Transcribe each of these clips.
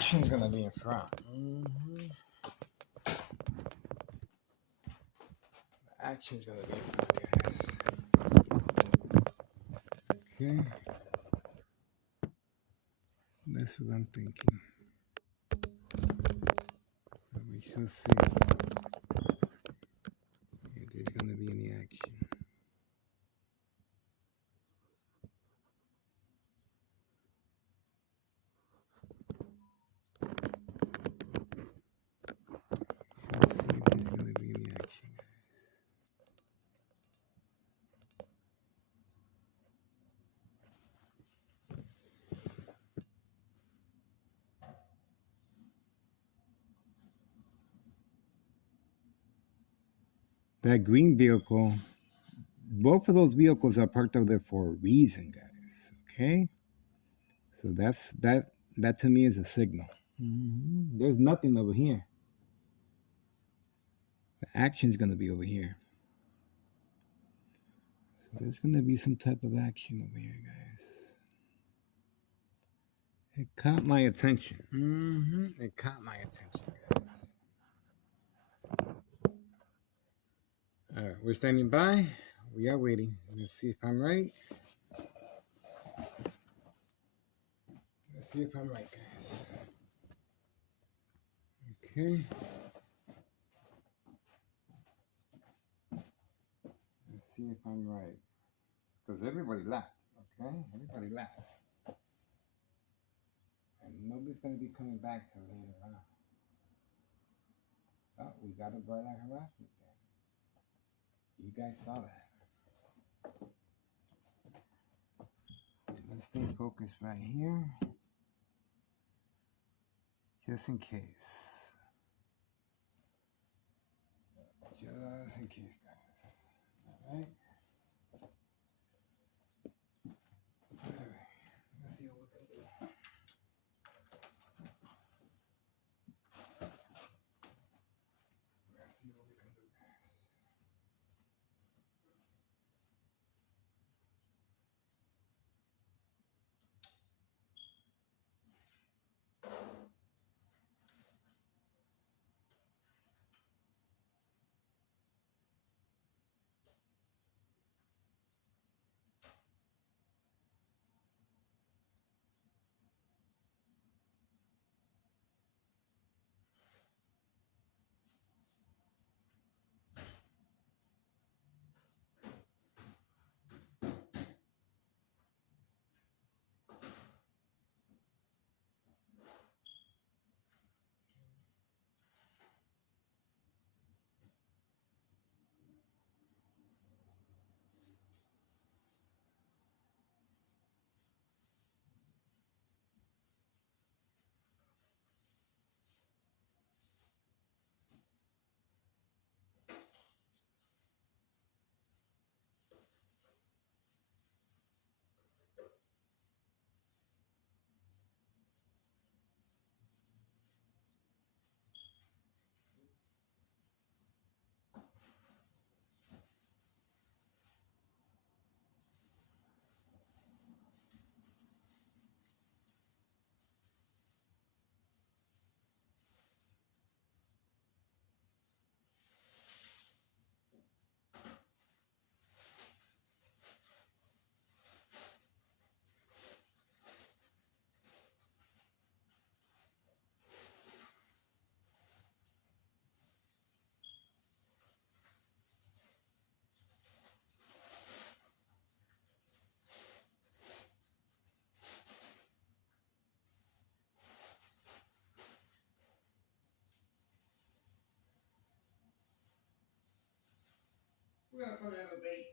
action's gonna be in front. The action's gonna be in front, guys. Okay. That's what I'm thinking. So we shall see if there's gonna be any action. Let's see if there's gonna be any action, guys. That green vehicle, both of those vehicles are parked out there for a reason, guys. Okay, so that to me is a signal. There's nothing over here. The action's gonna be over here. So there's gonna be some type of action over here, guys. It caught my attention. It caught my attention, guys. All right, we're standing by. We are waiting. Let's see if I'm right. Let's see if I'm right, guys. Okay. Let's see if I'm right. Because everybody left. Okay? Everybody left. And nobody's going to be coming back till later on. Oh, we got a bright light harassment there. You guys saw that. So let's stay focused right here. Just in case. Just in case, guys. All right? All right. Let's see what we can do. Let's see what we can do, guys. We're gonna put another bait.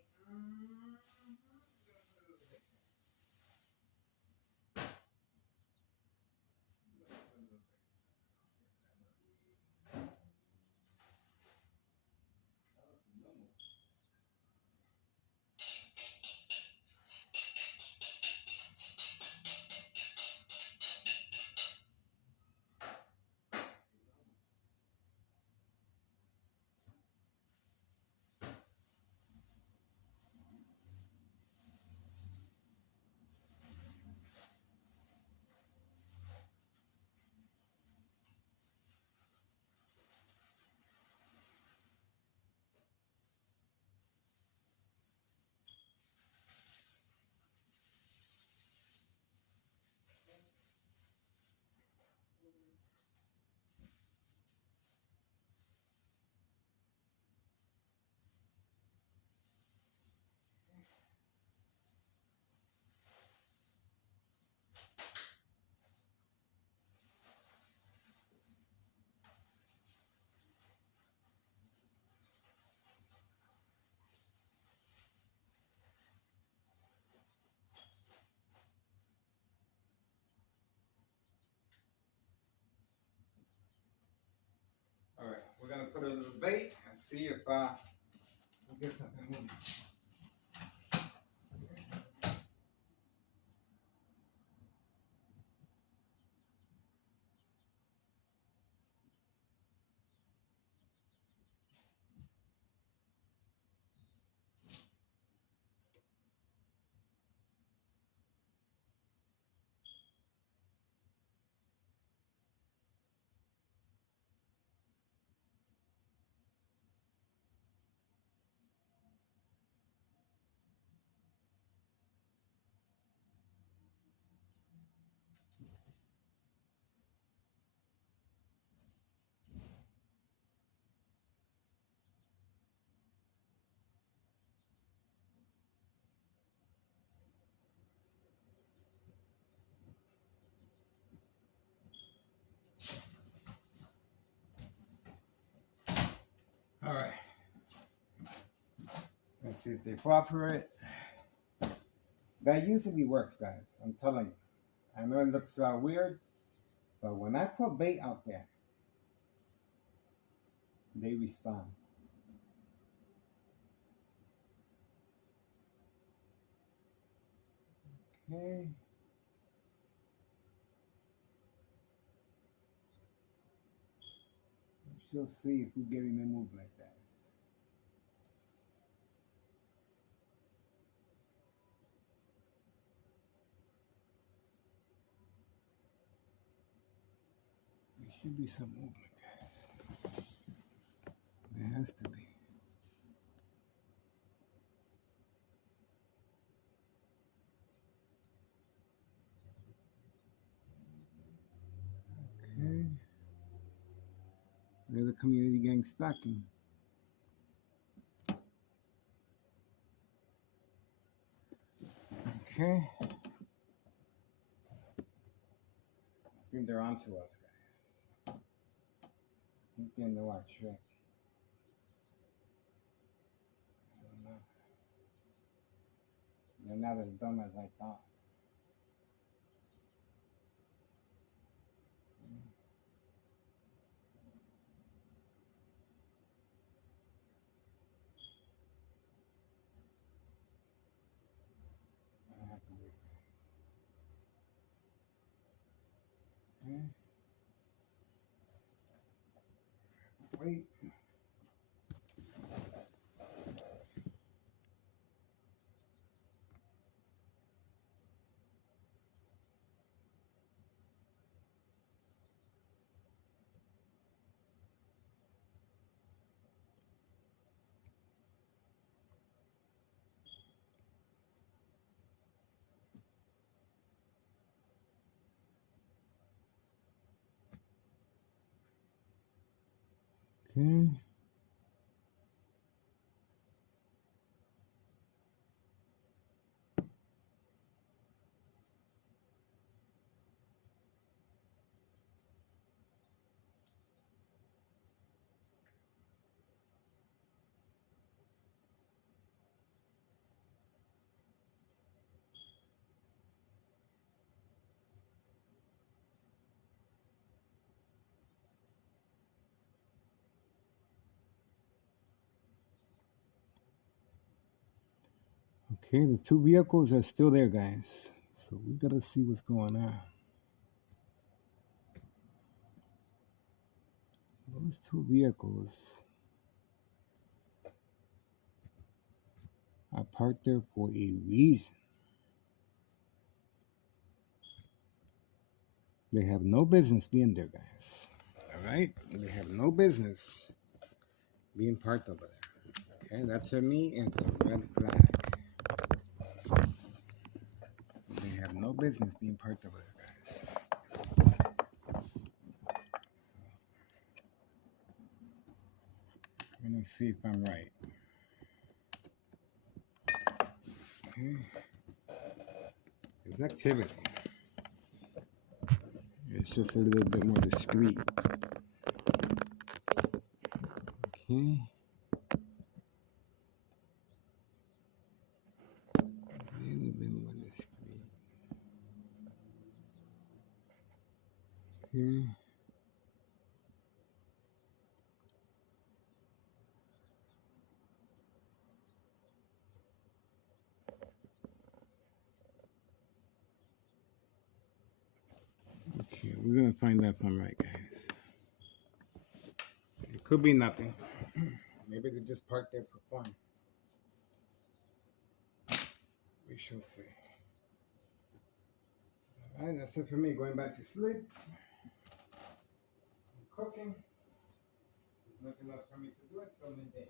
put a little bait and see if we'll get something moving. All right. Let's see if they cooperate. That usually works, guys. I'm telling you. I know it looks weird, but when I put bait out there, they respond. Okay. She'll see if we're getting them move like that. There should be some movement, guys. There has to be. Okay. There's the community gang stocking. Okay. I think they're onto us, guys. I think they know our trick. I don't know. They're not as dumb as I thought. I have to wait. Okay. Wait. Okay. Okay, the two vehicles are still there, guys. So we gotta see what's going on. Those two vehicles are parked there for a reason. They have no business being there, guys. All right? They have no business being parked over there. Okay, that to me is a red flag. They have no business being parked over there, guys. Let me see if I'm right. Okay. There's activity. It's just a little bit more discreet. Okay. A little bit more discreet. Okay. Okay, we're gonna find that one right, guys. It could be nothing. Maybe they just parked there for fun. We shall see. All right, that's it for me. Going back to sleep. I'm cooking. There's nothing else for me to do until midday.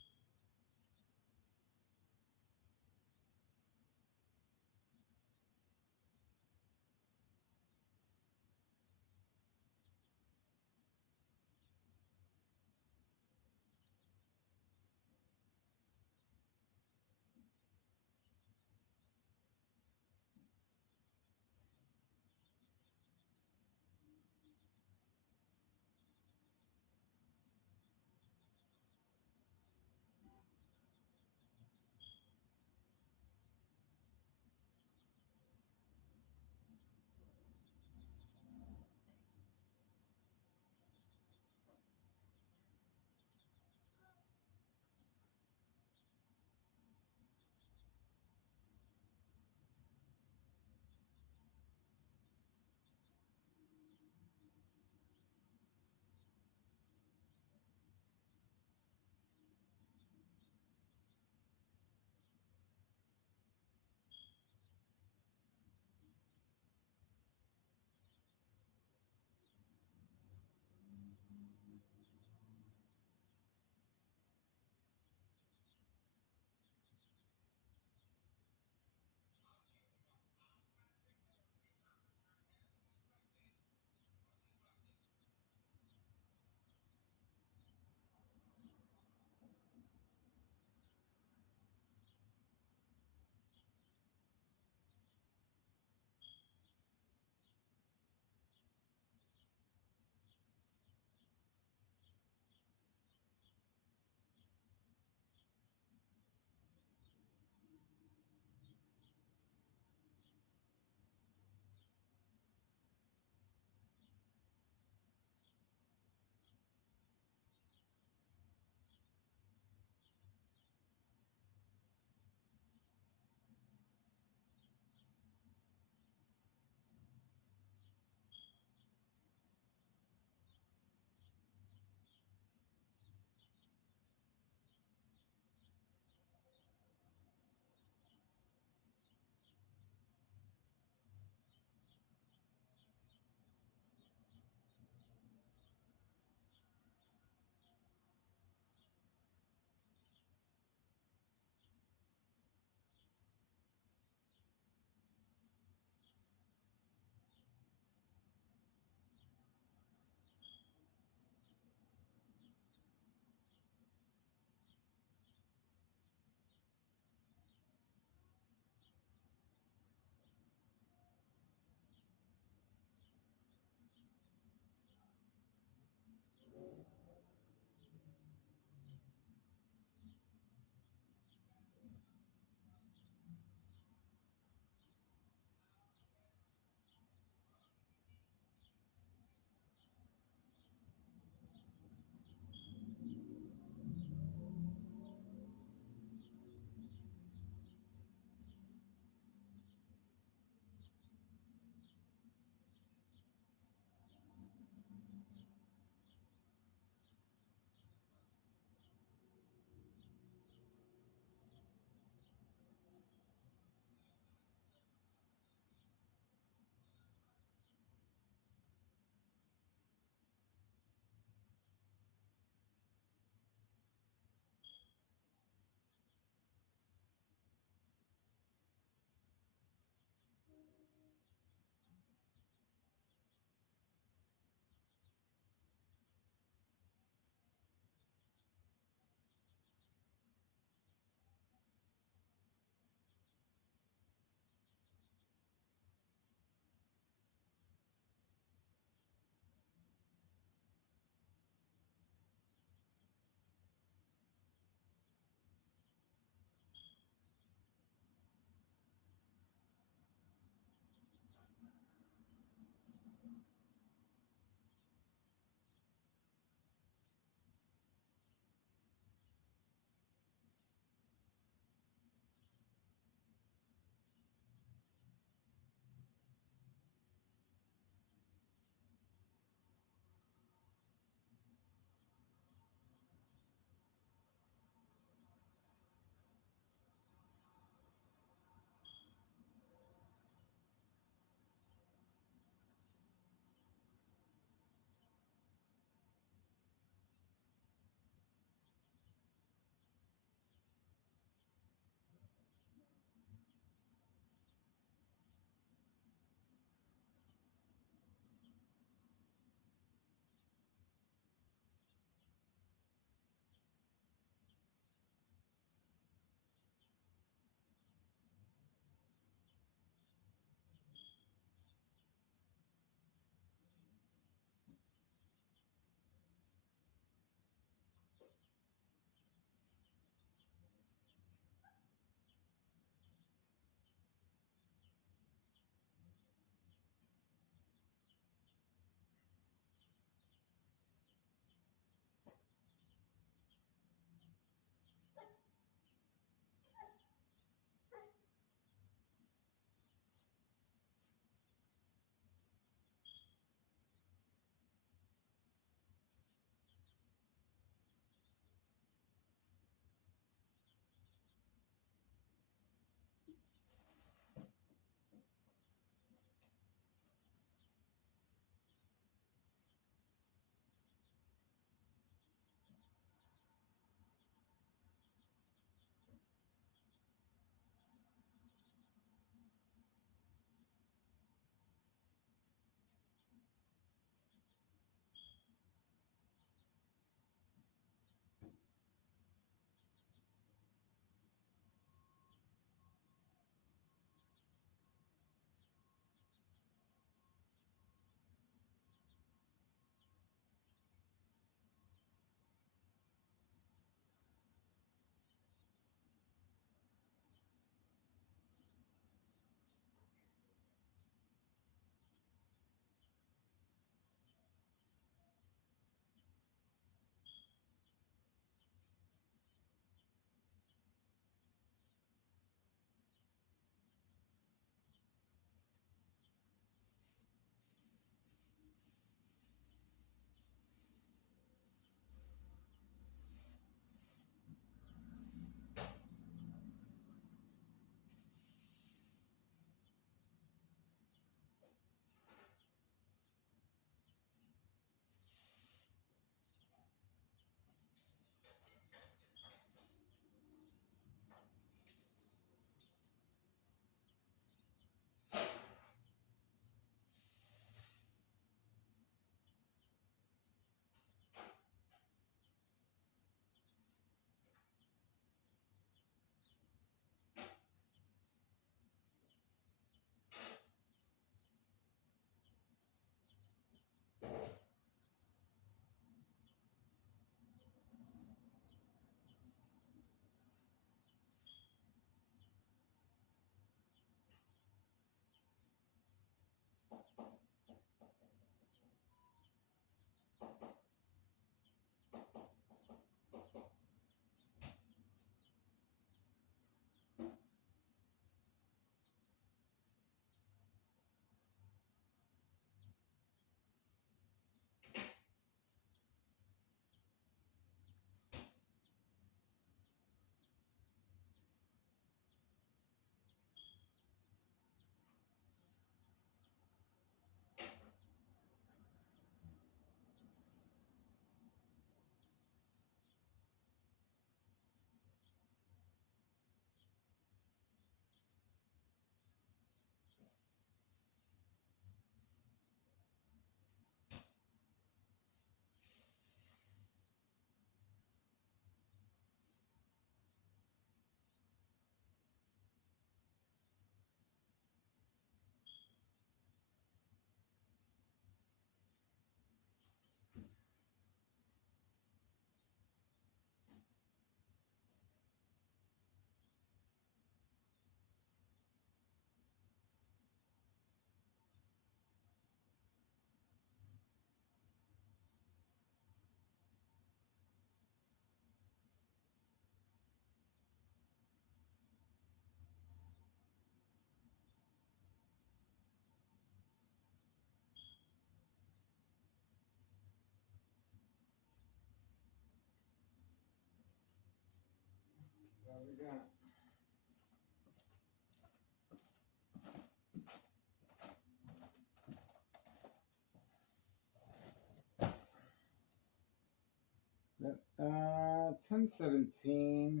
10:17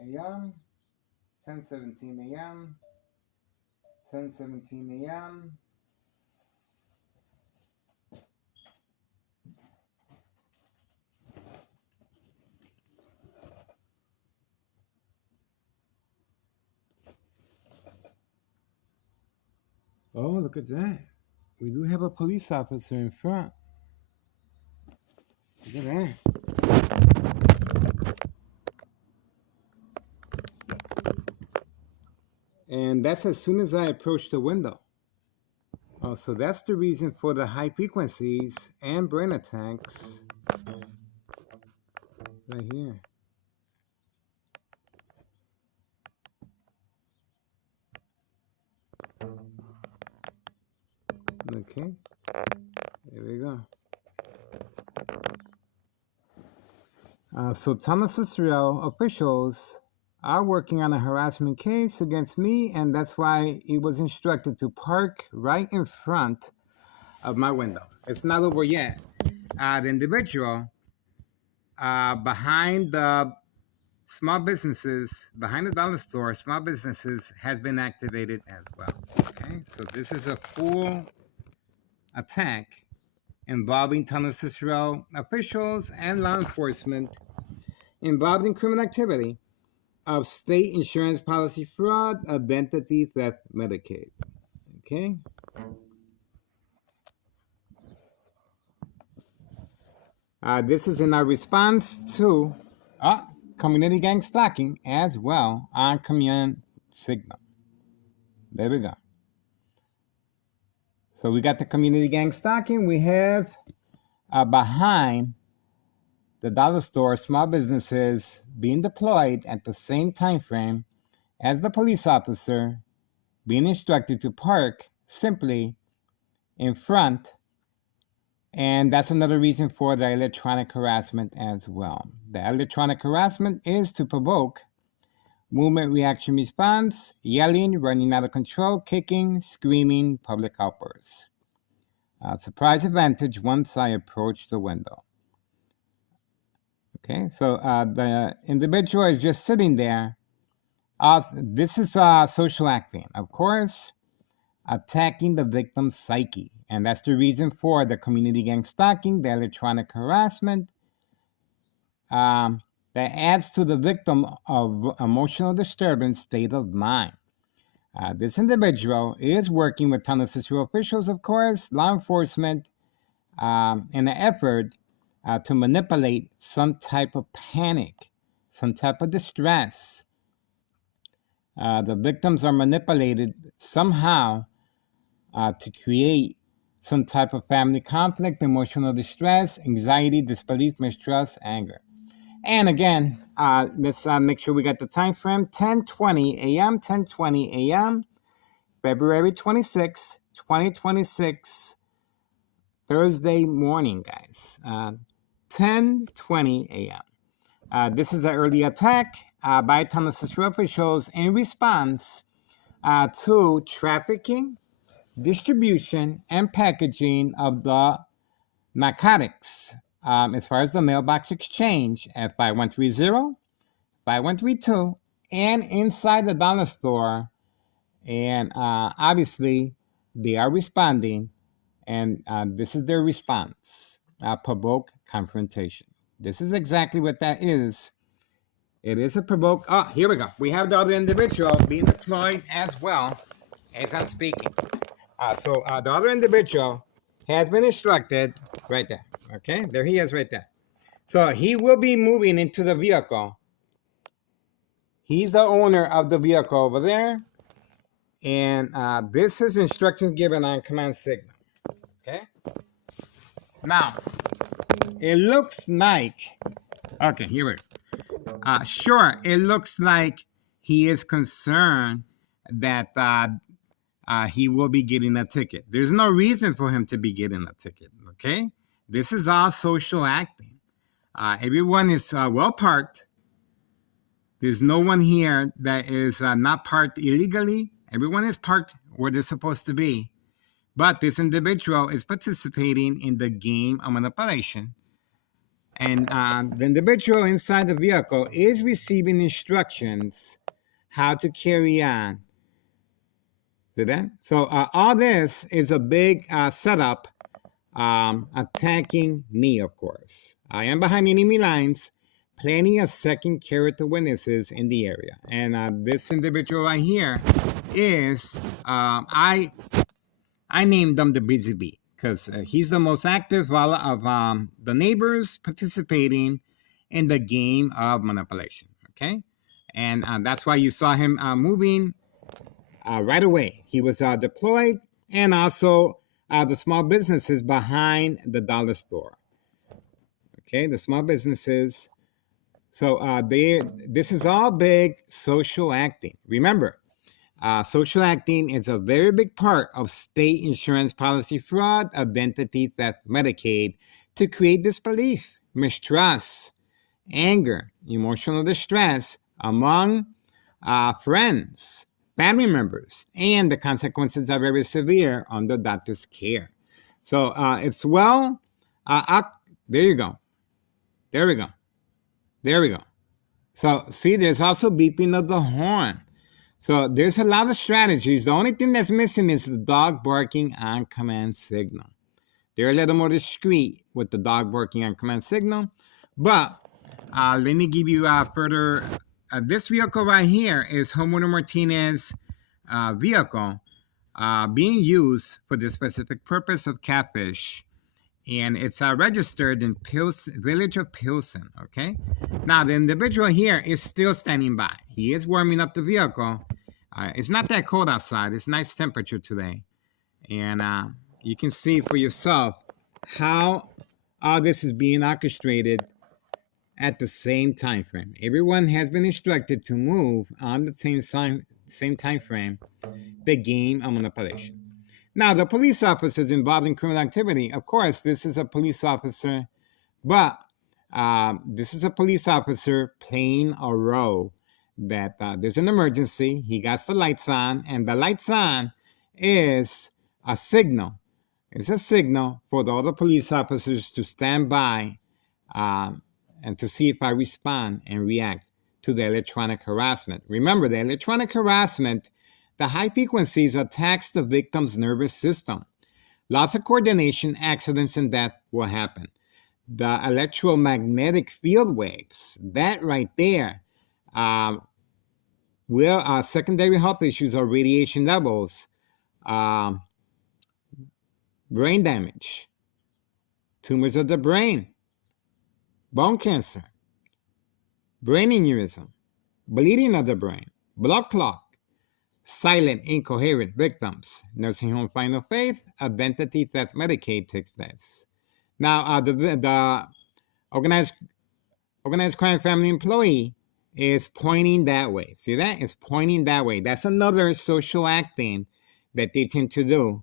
a.m. 10:17 a.m. 10:17 a.m. Oh, look at that. We do have a police officer in front. Look at that. And that's as soon as I approach the window. Oh, so that's the reason for the high frequencies and brain attacks right here. Okay, there we go. So Thomas Israel officials are working on a harassment case against me, and that's why he was instructed to park right in front of my window. It's not over yet. The individual behind the small businesses, behind the dollar store, small businesses has been activated as well. Okay, so this is a full attack involving Thomas Israel officials and law enforcement involved in criminal activity of state insurance policy fraud, identity theft, Medicaid. Okay. This is in our response to community gang stalking as well on command signal. There we go. So we got the community gang stalking. We have behind the dollar store small businesses being deployed at the same time frame as the police officer being instructed to park simply in front. And that's another reason for the electronic harassment as well. The electronic harassment is to provoke movement, reaction, response, yelling, running out of control, kicking, screaming, public outbursts. Surprise advantage once I approach the window. Okay, so the individual is just sitting there. This is social acting, of course, attacking the victim's psyche. And that's the reason for the community gang stalking, the electronic harassment, that adds to the victim of emotional disturbance state of mind. This individual is working with Thomas Israel officials, of course, law enforcement, in an effort to manipulate some type of panic, some type of distress. The victims are manipulated somehow to create some type of family conflict, emotional distress, anxiety, disbelief, mistrust, anger. And again, let's make sure we got the time frame. 10:20 a.m., 10:20 a.m., February 26, 2026, Thursday morning, guys. 10:20 a.m. This is an early attack by Thomas Israel officials in response to trafficking, distribution, and packaging of the narcotics. As far as the mailbox exchange at 5130, 5132, and inside the dollar store. And obviously, they are responding, and this is their response, provoke confrontation. This is exactly what that is. It is a provoke. Oh, here we go. We have the other individual being deployed as well as I'm speaking. So the other individual has been instructed right there. Okay, there he is right there. So he will be moving into the vehicle. He's the owner of the vehicle over there. And this is instructions given on command signal. Okay. Now, it looks like, okay, here we go. Sure, it looks like he is concerned that he will be getting a ticket. There's no reason for him to be getting a ticket, okay? This is all social acting. Everyone is well parked. There's no one here that is not parked illegally. Everyone is parked where they're supposed to be. But this individual is participating in the game of manipulation And the individual inside the vehicle is receiving instructions how to carry on. See that? So all this is a big setup attacking me, of course. I am behind enemy lines, plenty of second character witnesses in the area. And this individual right here is, I named him the Busy Bee because he's the most active of the neighbors participating in the game of manipulation. Okay, and that's why you saw him moving right away. He was deployed, and also the small businesses behind the dollar store. Okay, the small businesses. So this is all big social acting. Remember, social acting is a very big part of state insurance policy fraud, identity theft, Medicaid, to create disbelief, mistrust, anger, emotional distress among friends, family members, and the consequences are very severe under doctor's care. So it's there you go. There we go. There we go. So see, there's also beeping of the horn. So there's a lot of strategies. The only thing that's missing is the dog barking on command signal. They're a little more discreet with the dog barking on command signal. But let me give you further. This vehicle right here is Homeowner Martinez's vehicle being used for the specific purpose of catfish. And it's registered in village of Pilsen, okay? Now, the individual here is still standing by. He is warming up the vehicle. It's not that cold outside. It's nice temperature today. And you can see for yourself how all this is being orchestrated at the same time frame. Everyone has been instructed to move on the same time frame, the game of manipulation. Now, the police officers involved in criminal activity, of course, this is a police officer, but this is a police officer playing a role that there's an emergency. He got the lights on, and the lights on is a signal. It's a signal for the other police officers to stand by and to see if I respond and react to the electronic harassment. Remember, the electronic harassment, the high frequencies attacks the victim's nervous system. Loss of coordination, accidents, and death will happen. The electromagnetic field waves, that right there, will secondary health issues or radiation levels, brain damage, tumors of the brain, bone cancer, brain aneurysm, bleeding of the brain, blood clot, silent, incoherent victims, nursing home final faith, identity theft, Medicaid takes place. Now, the organized crime family employee is pointing that way. See that? It's pointing that way. That's another social acting that they tend to do.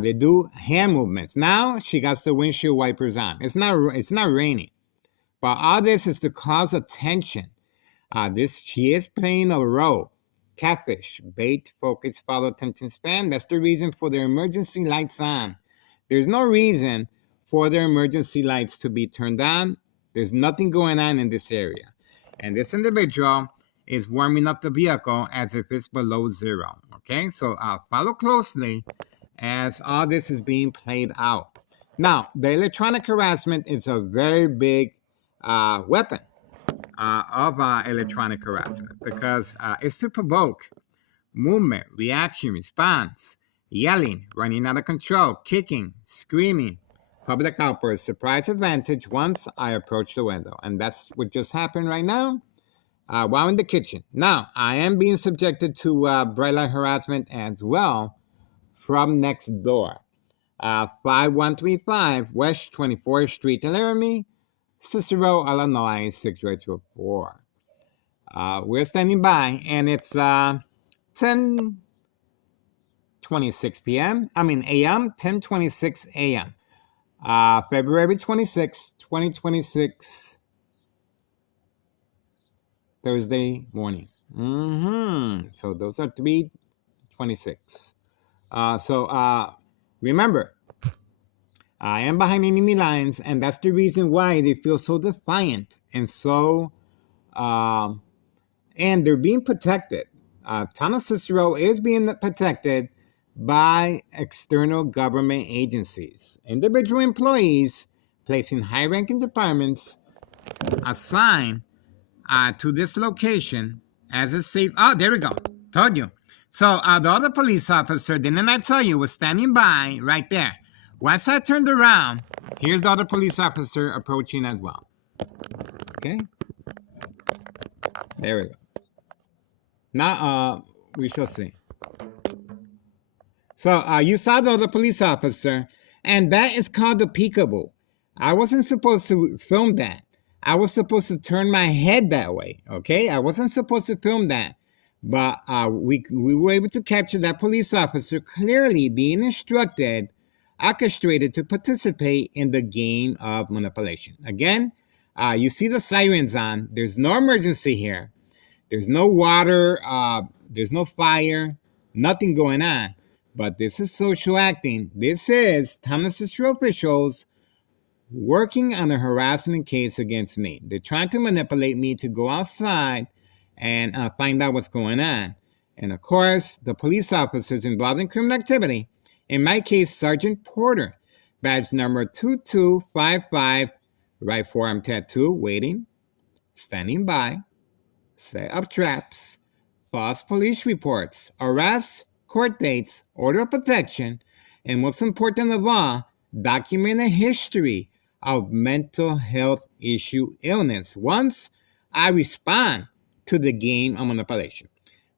They do hand movements. Now she got the windshield wipers on. It's not raining, but all this is to cause attention. She is playing a role. Catfish, bait, focus, follow, attention span. That's the reason for the emergency lights on. There's no reason for the emergency lights to be turned on. There's nothing going on in this area. And this individual is warming up the vehicle as if it's below zero. Okay, so follow closely as all this is being played out. Now, the electronic harassment is a very big weapon of electronic harassment because it's to provoke movement, reaction, response, yelling, running out of control, kicking, screaming, public outbursts, surprise advantage once I approach the window. And that's what just happened right now while in the kitchen. Now, I am being subjected to bright light harassment as well from next door. 5135 West 24th Street, Laramie, Cicero, Illinois, 60824. We're standing by, and it's 10:26 p.m. a.m., 10:26 a.m. February 26, 2026, Thursday morning. So those are 3:26. Remember, I am behind enemy lines, and that's the reason why they feel so defiant and so, and they're being protected. Thomas Cicero is being protected by external government agencies, individual employees placing high-ranking departments assigned to this location as a safe. Oh, there we go. Told you. So the other police officer, didn't I tell you, was standing by right there. Once I turned around, here's the other police officer approaching as well. Okay. There we go. Now, we shall see. So you saw the other police officer, and that is called the peekaboo. I wasn't supposed to film that. I was supposed to turn my head that way, okay? I wasn't supposed to film that. But we were able to capture that police officer clearly being instructed, orchestrated to participate in the game of manipulation. Again, you see the sirens on. There's no emergency here. There's no water. There's no fire. Nothing going on. But this is social acting. This is Thomas Cicero officials working on a harassment case against me. They're trying to manipulate me to go outside and find out what's going on. And of course, the police officers involved in criminal activity, in my case, Sergeant Porter, badge number 2255, right forearm tattoo, waiting, standing by, set up traps, false police reports, arrests, court dates, order of protection, and most important of all, document a history of mental health issue illness once I respond to the game of manipulation.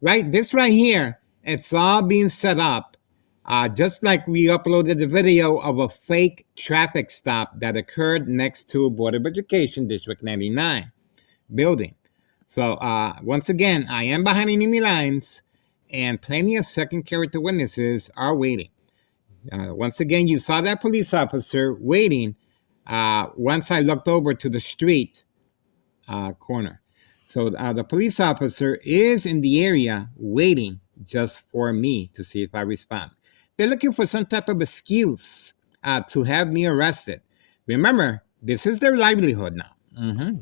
Right? This right here, it's all being set up just like we uploaded the video of a fake traffic stop that occurred next to Board of Education District 99 building. So once again, I am behind enemy lines, and plenty of second character witnesses are waiting. Once again, you saw that police officer waiting once I looked over to the street corner. So the police officer is in the area waiting just for me to see if I respond. They're looking for some type of excuse to have me arrested. Remember, this is their livelihood now.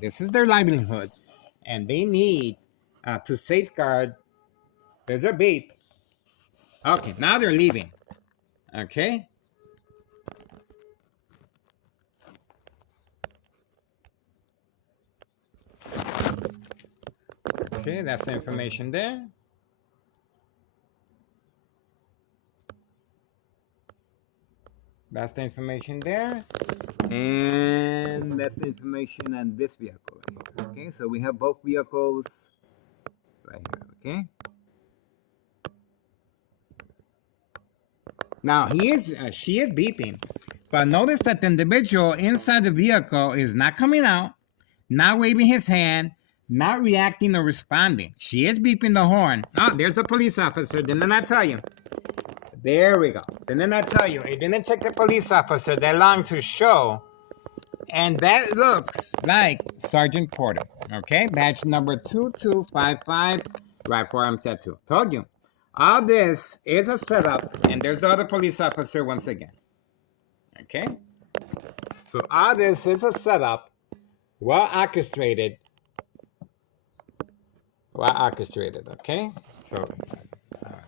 This is their livelihood. And they need to safeguard. There's a beep. Okay, now they're leaving. Okay. Okay, that's the information there. That's the information there. And that's the information on this vehicle right here. Okay, so we have both vehicles right here, okay? Now, she is beeping. But notice that the individual inside the vehicle is not coming out, not waving his hand, not reacting or responding. She is beeping the horn. Oh, there's a police officer. Didn't I tell you? There we go. Didn't I tell you? It didn't take the police officer that long to show. And that looks like Sergeant Porter. Okay? Badge number 2255, right forearm tattoo. Told you. All this is a setup. And there's the other police officer once again. Okay? So all this is a setup. Well orchestrated. Okay? So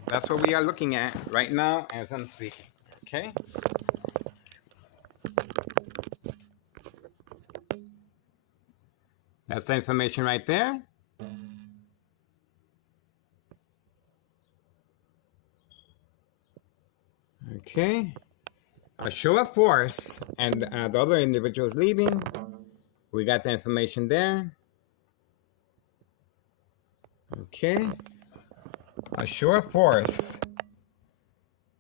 that's what we are looking at right now as I'm speaking. Okay? That's the information right there. Okay. A show of force, and the other individual is leaving. We got the information there. Okay. A show of force.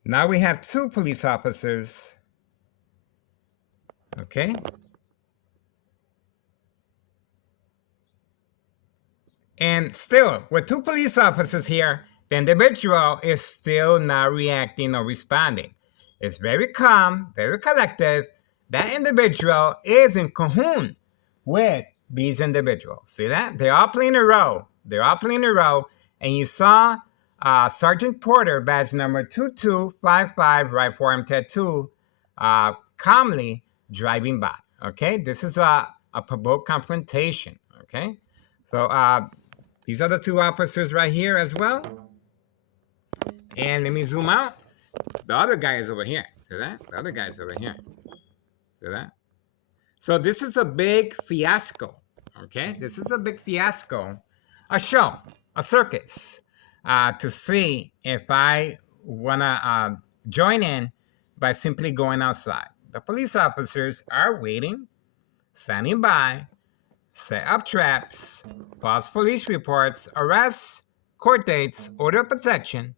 Now we have two police officers. Okay. And still, with two police officers here, the individual is still not reacting or responding. It's very calm, very collective. That individual is in cahoon with these individuals. See that? They're all playing a role. And you saw Sergeant Porter, badge number 2255, right forearm tattoo, calmly driving by. Okay, this is a provoked confrontation. Okay, so these are the two officers right here as well. And let me zoom out. The other guy is over here. See that? The other guy is over here. See that? So this is a big fiasco. Okay, this is a big fiasco. A show, a circus, to see if I wanna join in by simply going outside. The police officers are waiting, standing by, set up traps, false police reports, arrests, court dates, order of protection,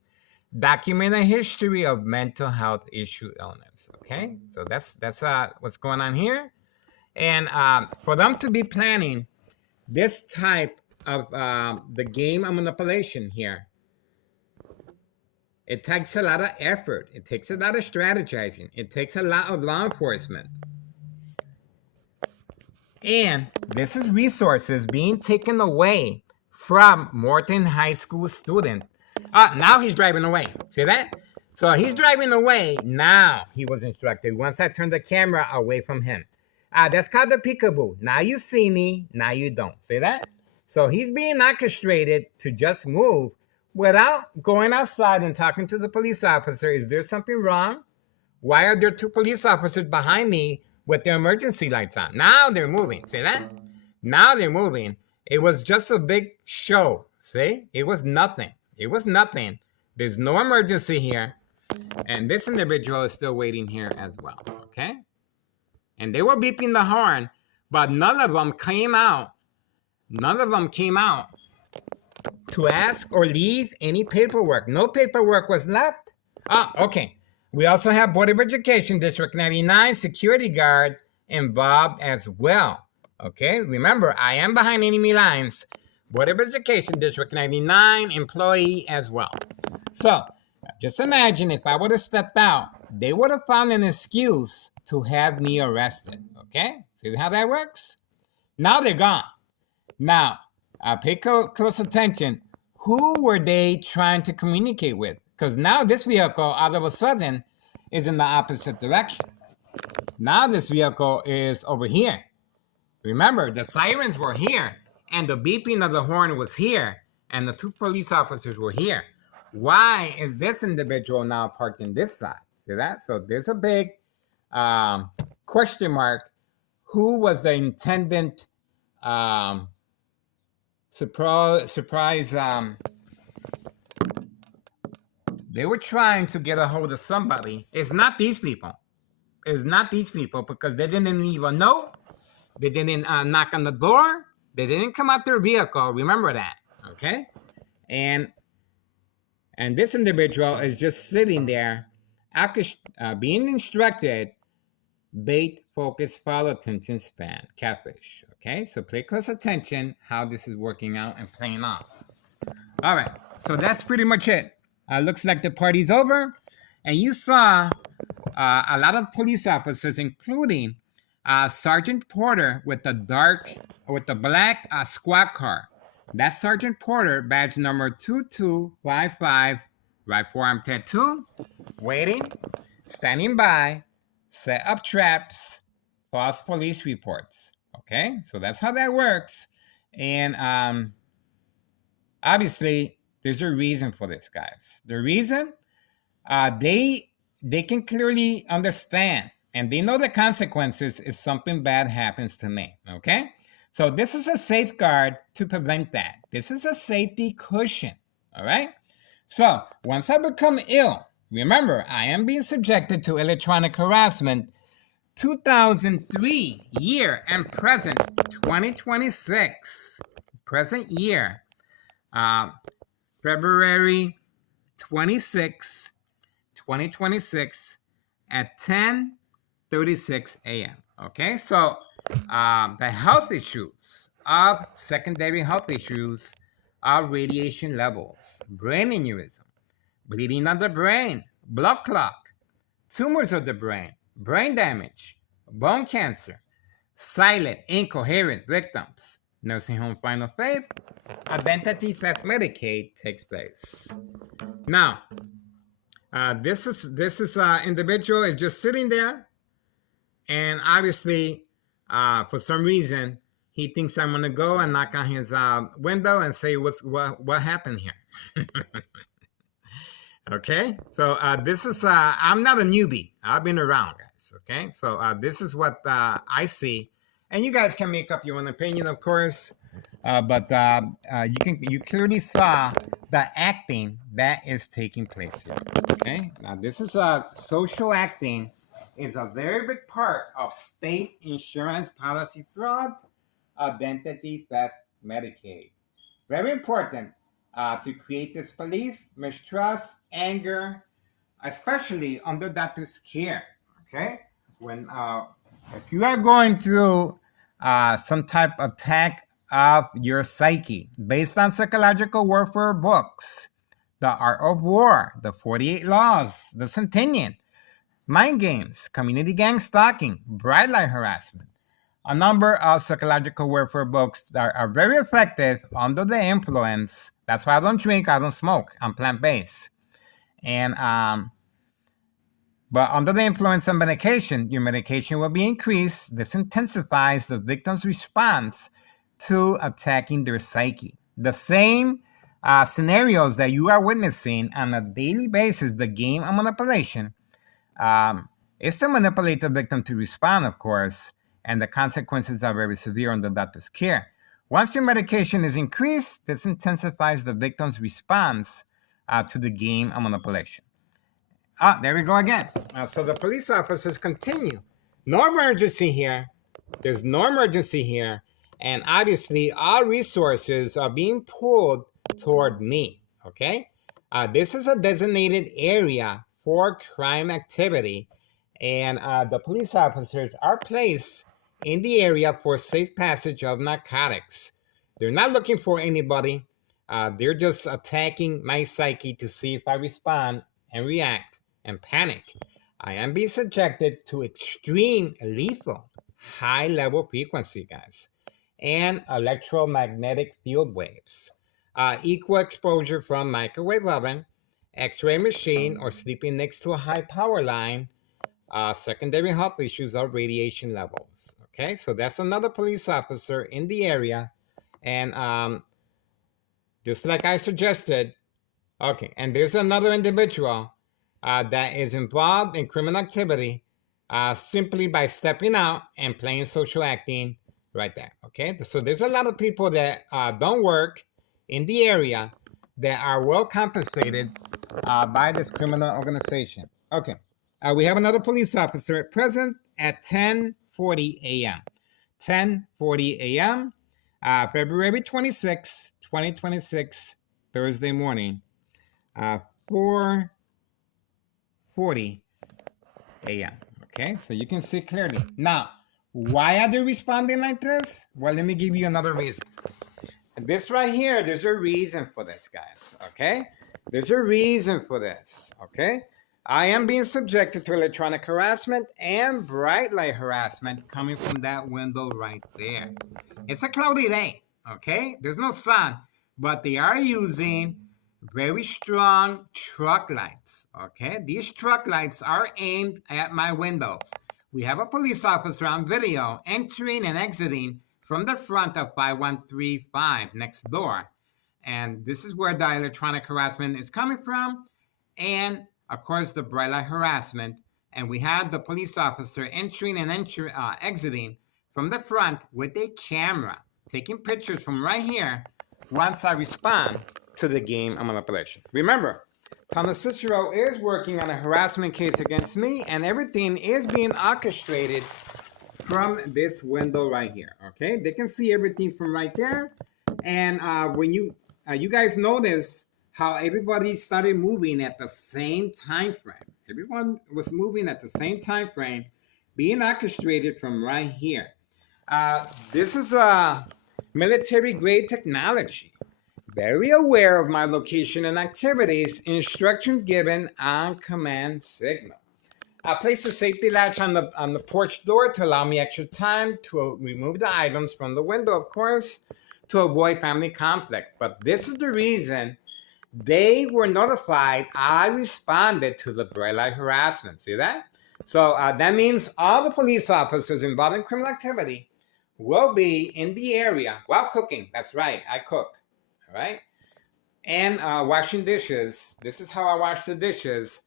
document a history of mental health issue illness. Okay, so that's what's going on here, and for them to be planning this type of the game of manipulation here, it takes a lot of effort. It takes a lot of strategizing. It takes a lot of law enforcement. And this is resources being taken away from Morton High School student. Now he's driving away. See that? So he's driving away. Now he was instructed. Once I turned the camera away from him. That's called the peekaboo. Now you see me. Now you don't. See that? So he's being orchestrated to just move without going outside and talking to the police officer. Is there something wrong? Why are there two police officers behind me with their emergency lights on? Now they're moving. See that? Now they're moving. It was just a big show. See? It was nothing. It was nothing. There's no emergency here. And this individual is still waiting here as well. Okay? And they were beeping the horn, but none of them came out. None of them came out to ask or leave any paperwork. No paperwork was left. Okay. We also have Board of Education District 99 security guard involved as well. Okay, remember, I am behind enemy lines. Board of Education District 99 employee as well. So, just imagine if I would have stepped out, they would have found an excuse to have me arrested. Okay, see how that works? Now they're gone. Now, pay close attention. Who were they trying to communicate with? Because now this vehicle, all of a sudden, is in the opposite direction. Now this vehicle is over here. Remember, the sirens were here, and the beeping of the horn was here, and the two police officers were here. Why is this individual now parked in this side? See that? So there's a big question mark. Who was the intended surprise? They were trying to get a hold of somebody. It's not these people. It's not these people because they didn't leave a note. They didn't knock on the door. They didn't come out their vehicle. Remember that, okay? And this individual is just sitting there, being instructed, bait, focus, follow, attention span, catfish, okay? So pay close attention how this is working out and playing out. All right, so that's pretty much it. Looks like the party's over, and you saw a lot of police officers, including Sergeant Porter with the black squad car. That's Sergeant Porter, badge number 2255, right forearm tattoo, waiting, standing by, set up traps, false police reports. Okay, so that's how that works, and obviously. There's a reason for this, guys. The reason, they can clearly understand and they know the consequences if something bad happens to me, okay? So this is a safeguard to prevent that. This is a safety cushion, all right? So once I become ill, remember, I am being subjected to electronic harassment 2003 year and present 2026, present year. February 26, 2026 at 10:36 a.m. Okay, so the health issues of secondary health issues are radiation levels, brain aneurysm, bleeding of the brain, blood clot, tumors of the brain damage, bone cancer, silent, incoherent victims, nursing home final fate, identity theft Medicaid takes place. Now, this is individual is just sitting there, And obviously, for some reason, he thinks I'm gonna go and knock on his window and say what happened here. Okay, so this is I'm not a newbie. I've been around, guys. Okay, so this is what I see, and you guys can make up your own opinion, of course. But you clearly saw the acting that is taking place here. Okay, now this is social acting is a very big part of state insurance policy fraud, identity theft, Medicaid. Very important to create disbelief, mistrust, anger, especially under doctor's care. Okay, when if you are going through some type of attack of your psyche based on psychological warfare books, The Art of War, The 48 Laws, The Centennial, Mind Games, Community Gang Stalking, Bright Light Harassment, a number of psychological warfare books that are very effective under the influence. That's why I don't drink, I don't smoke. I'm plant-based. And but under the influence of medication, your medication will be increased. This intensifies the victim's response to attacking their psyche. The same scenarios that you are witnessing on a daily basis, the game of manipulation, is to manipulate the victim to respond, of course, and the consequences are very severe under doctor's care. Once your medication is increased, this intensifies the victim's response to the game of manipulation. There we go again. So the police officers continue. No emergency here. There's no emergency here. And obviously, all resources are being pulled toward me. Okay? This is a designated area for crime activity. And the police officers are placed in the area for safe passage of narcotics. They're not looking for anybody. They're just attacking my psyche to see if I respond and react and panic. I am being subjected to extreme lethal high level frequency, guys, and electromagnetic field waves. Equal exposure from microwave oven, x-ray machine, or sleeping next to a high power line. Secondary health issues of radiation levels. Okay, so that's another police officer in the area. And just like I suggested, okay, and there's another individual that is involved in criminal activity simply by stepping out and playing social acting right there. Okay, so there's a lot of people that don't work in the area that are well compensated by this criminal organization. Okay, we have another police officer present at 10:40 a.m. 10:40 a.m. February 26, 2026, Thursday morning, 4:40 a.m. Okay, so you can see clearly. Now, why are they responding like this? Well, let me give you another reason. This right here, there's a reason for this, guys. Okay, there's a reason for this. Okay, I am being subjected to electronic harassment and bright light harassment coming from that window right there. It's a cloudy day. Okay, there's no sun, but they are using very strong truck lights. Okay, these truck lights are aimed at my windows. We have a police officer on video entering and exiting from the front of 5135 next door. And this is where the electronic harassment is coming from. And of course, the bright light harassment. And we have the police officer entering and exiting from the front with a camera, taking pictures from right here once I respond to the game of manipulation. Remember, Thomas Cicero is working on a harassment case against me, and everything is being orchestrated from this window right here. Okay, they can see everything from right there. And when you guys notice how everybody started moving at the same time frame. Everyone was moving at the same time frame, being orchestrated from right here. This is a military grade technology. Very aware of my location and activities, instructions given on command signal. I placed a safety latch on the porch door to allow me extra time to remove the items from the window, of course, to avoid family conflict. But this is the reason they were notified I responded to the bright light harassment. See that? So that means all the police officers involved in criminal activity will be in the area while cooking. That's right, I cook. All right. And washing dishes. This is how I wash the dishes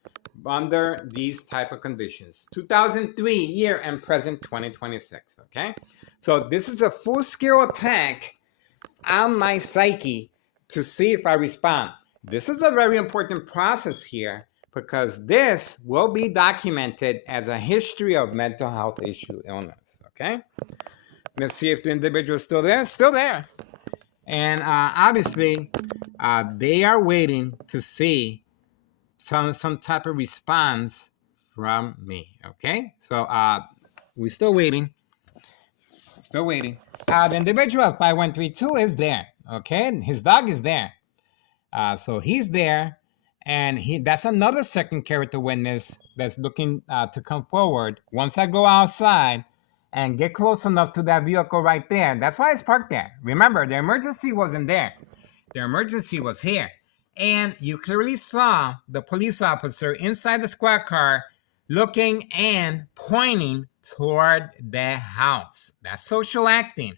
under these type of conditions. 2003 year and present 2026. Okay. So this is a full-scale attack on my psyche to see if I respond. This is a very important process here because this will be documented as a history of mental health issue illness. Okay. Let's see if the individual is still there. Still there. And obviously, they are waiting to see some type of response from me. Okay, so we're still waiting. Still waiting. The individual of 5132 is there. Okay, his dog is there. So he's there, and that's another second character witness that's looking to come forward. Once I go outside and get close enough to that vehicle right there. That's why it's parked there. Remember, the emergency wasn't there. The emergency was here. And you clearly saw the police officer inside the squad car looking and pointing toward the house. That's social acting.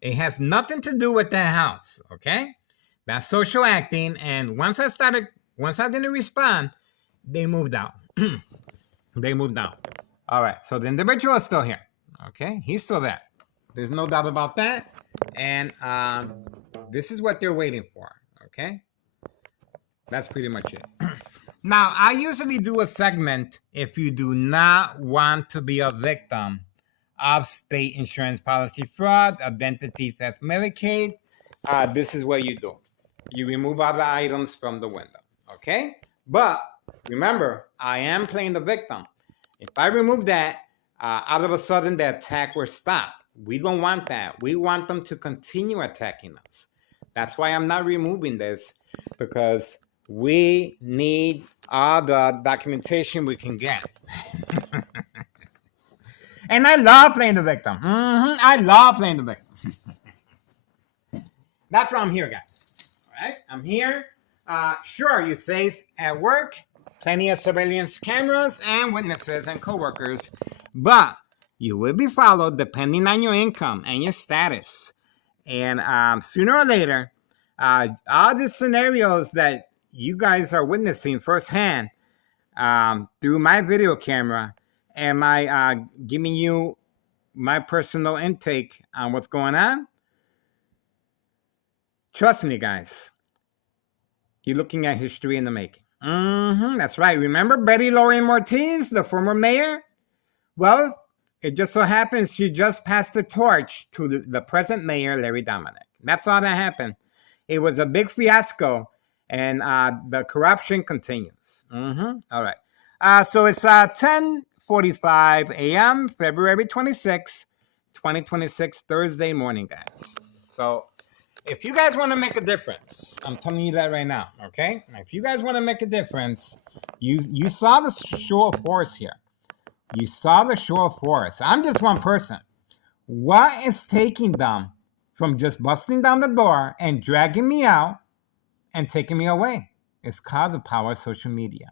It has nothing to do with the house, okay? That's social acting. And once I didn't respond, they moved out. They moved out. All right, so the individual is still here. Okay, he's still there. There's no doubt about that. And this is what they're waiting for. Okay, that's pretty much it. Now, I usually do a segment if you do not want to be a victim of state insurance policy fraud, identity theft, Medicaid. This is what you do. You remove other items from the window. Okay, but remember, I am playing the victim. If I remove that, out of a sudden the attack will stop. We don't want that. We want them to continue attacking us. That's why I'm not removing this, because we need all the documentation we can get. And I love playing the victim. I love playing the victim. That's why I'm here, guys. All right, I'm here. Sure, you're safe at work. Plenty of surveillance cameras and witnesses and coworkers, but you will be followed depending on your income and your status. And sooner or later, all these scenarios that you guys are witnessing firsthand through my video camera and my giving you my personal intake on what's going on. Trust me, guys. You're looking at history in the making. That's right. Remember Betty Lorraine Ortiz, the former mayor? Well, it just so happens she just passed the torch to the present mayor, Larry Dominic. That's all that happened. It was a big fiasco, and the corruption continues. All right. So it's 10:45 a.m., February 26, 2026, Thursday morning, guys. So if you guys want to make a difference, I'm telling you that right now, okay? If you guys want to make a difference, you saw the show of force here. You saw the show of force. I'm just one person. What is taking them from just busting down the door and dragging me out and taking me away? It's called the power of social media.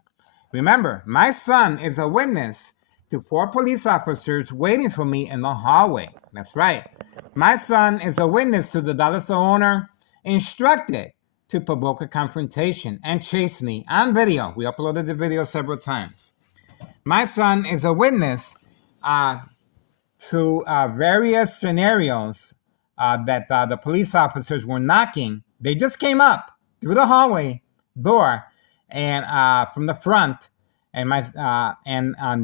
Remember, my son is a witness to 4 police officers waiting for me in the hallway. That's right. My son is a witness to the dollar store owner instructed to provoke a confrontation and chase me on video. We uploaded the video several times. My son is a witness to various scenarios that the police officers were knocking. They just came up through the hallway door and from the front, and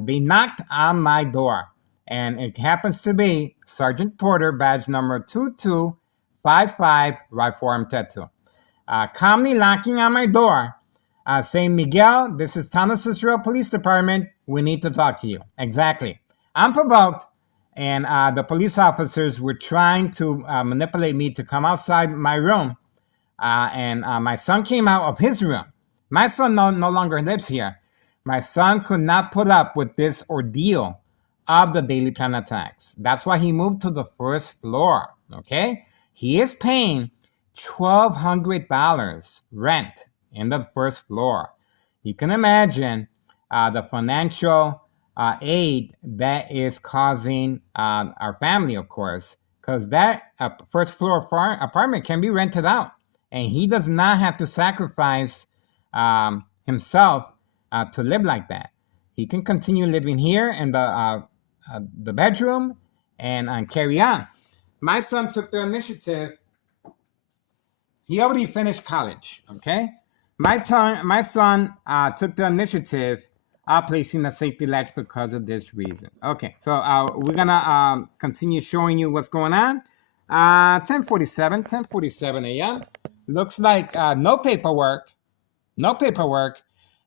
they knocked on my door. And it happens to be Sergeant Porter, badge number 2255, Rifle Tattoo. Calmly knocking on my door, saying, Miguel, this is Town of Cicero Police Department. We need to talk to you. Exactly. I'm provoked, and the police officers were trying to manipulate me to come outside my room. And my son came out of his room. My son no longer lives here. My son could not put up with this ordeal of the Daily Plan attacks. That's why he moved to the first floor, okay? He is paying $1,200 rent in the first floor. You can imagine the financial aid that is causing our family, of course, because that first floor apartment can be rented out, and he does not have to sacrifice himself to live like that. He can continue living here in the bedroom and carry on. My son took the initiative. He already finished college. Okay, my son took the initiative placing the safety latch because of this reason. Okay, so we're gonna continue showing you what's going on. 10:47 a.m. Looks like no paperwork. No paperwork.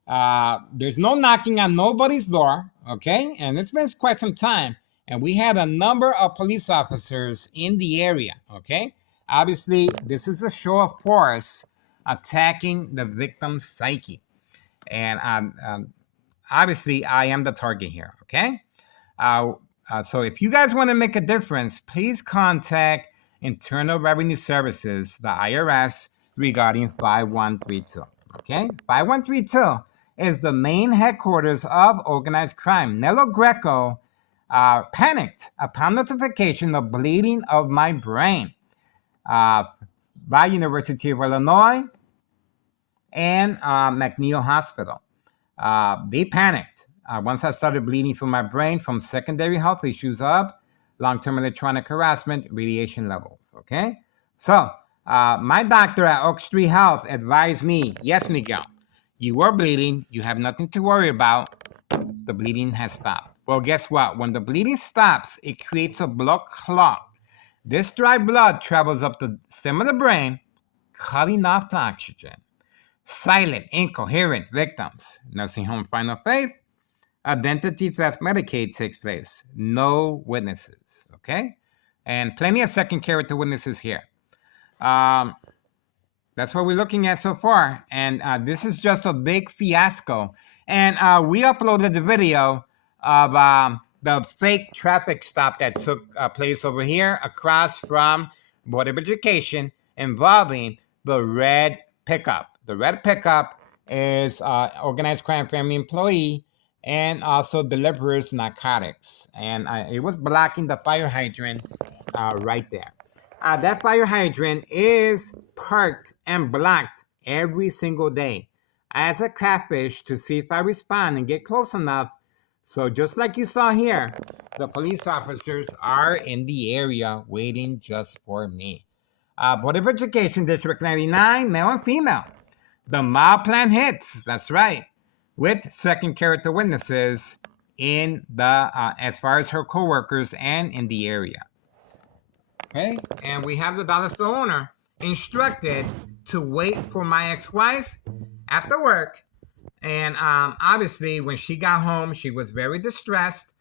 There's no knocking on nobody's door. Okay, and it's been quite some time, and we had a number of police officers in the area. Okay, obviously this is a show of force attacking the victim's psyche, and obviously, I am the target here, okay? So if you guys want to make a difference, please contact Internal Revenue Services, the IRS, regarding 5132, okay? 5132 is the main headquarters of organized crime. Nello Greco panicked upon notification of bleeding of my brain by University of Illinois and McNeil Hospital. They panicked once I started bleeding from my brain from secondary health issues of long-term electronic harassment, radiation levels. Okay, so my doctor at Oak Street Health advised me, yes, Miguel, you were bleeding. You have nothing to worry about. The bleeding has stopped. Well, guess what? When the bleeding stops, it creates a blood clot. This dry blood travels up the stem of the brain, cutting off the oxygen. Silent, incoherent victims. Nursing home final faith. Identity theft Medicaid takes place. No witnesses. Okay? And plenty of second character witnesses here. That's what we're looking at so far. And this is just a big fiasco. And we uploaded the video of the fake traffic stop that took place over here across from Board of Education involving the red pickup. The red pickup is organized crime family employee and also delivers narcotics. And it was blocking the fire hydrant right there. That fire hydrant is parked and blocked every single day as a catfish to see if I respond and get close enough. So just like you saw here, the police officers are in the area waiting just for me. Board of Education, District 99, male and female. The mob plan hits, that's right, with second character witnesses in the, as far as her co-workers and in the area. Okay, and we have the dollar store owner instructed to wait for my ex-wife after work. And obviously, when she got home, she was very distressed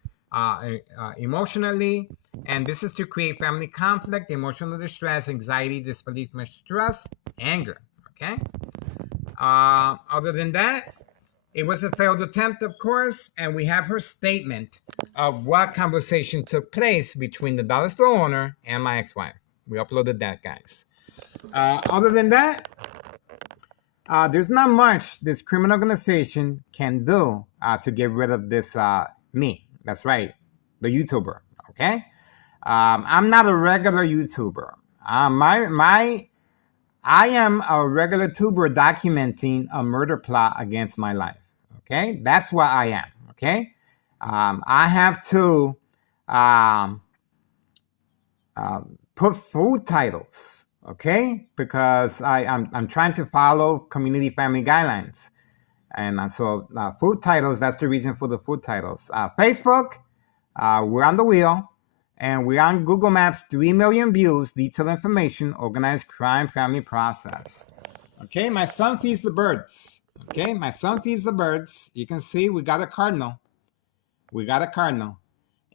emotionally. And this is to create family conflict, emotional distress, anxiety, disbelief, mistrust, anger. Okay? Other than that, it was a failed attempt, of course. And we have her statement of what conversation took place between the dollar store owner and my ex-wife. We uploaded that, guys. Other than that, there's not much this criminal organization can do to get rid of this me. That's right, the YouTuber. Okay, I'm not a regular YouTuber. I am a regular tuber documenting a murder plot against my life. Okay, that's what I am. Okay, I have to put food titles. Okay, because I'm trying to follow community family guidelines. And so food titles, that's the reason for the food titles. Facebook, we're on the wheel. And we're on Google Maps, 3 million views, detailed information, organized crime family process. Okay, my son feeds the birds. Okay, my son feeds the birds. You can see we got a cardinal. We got a cardinal.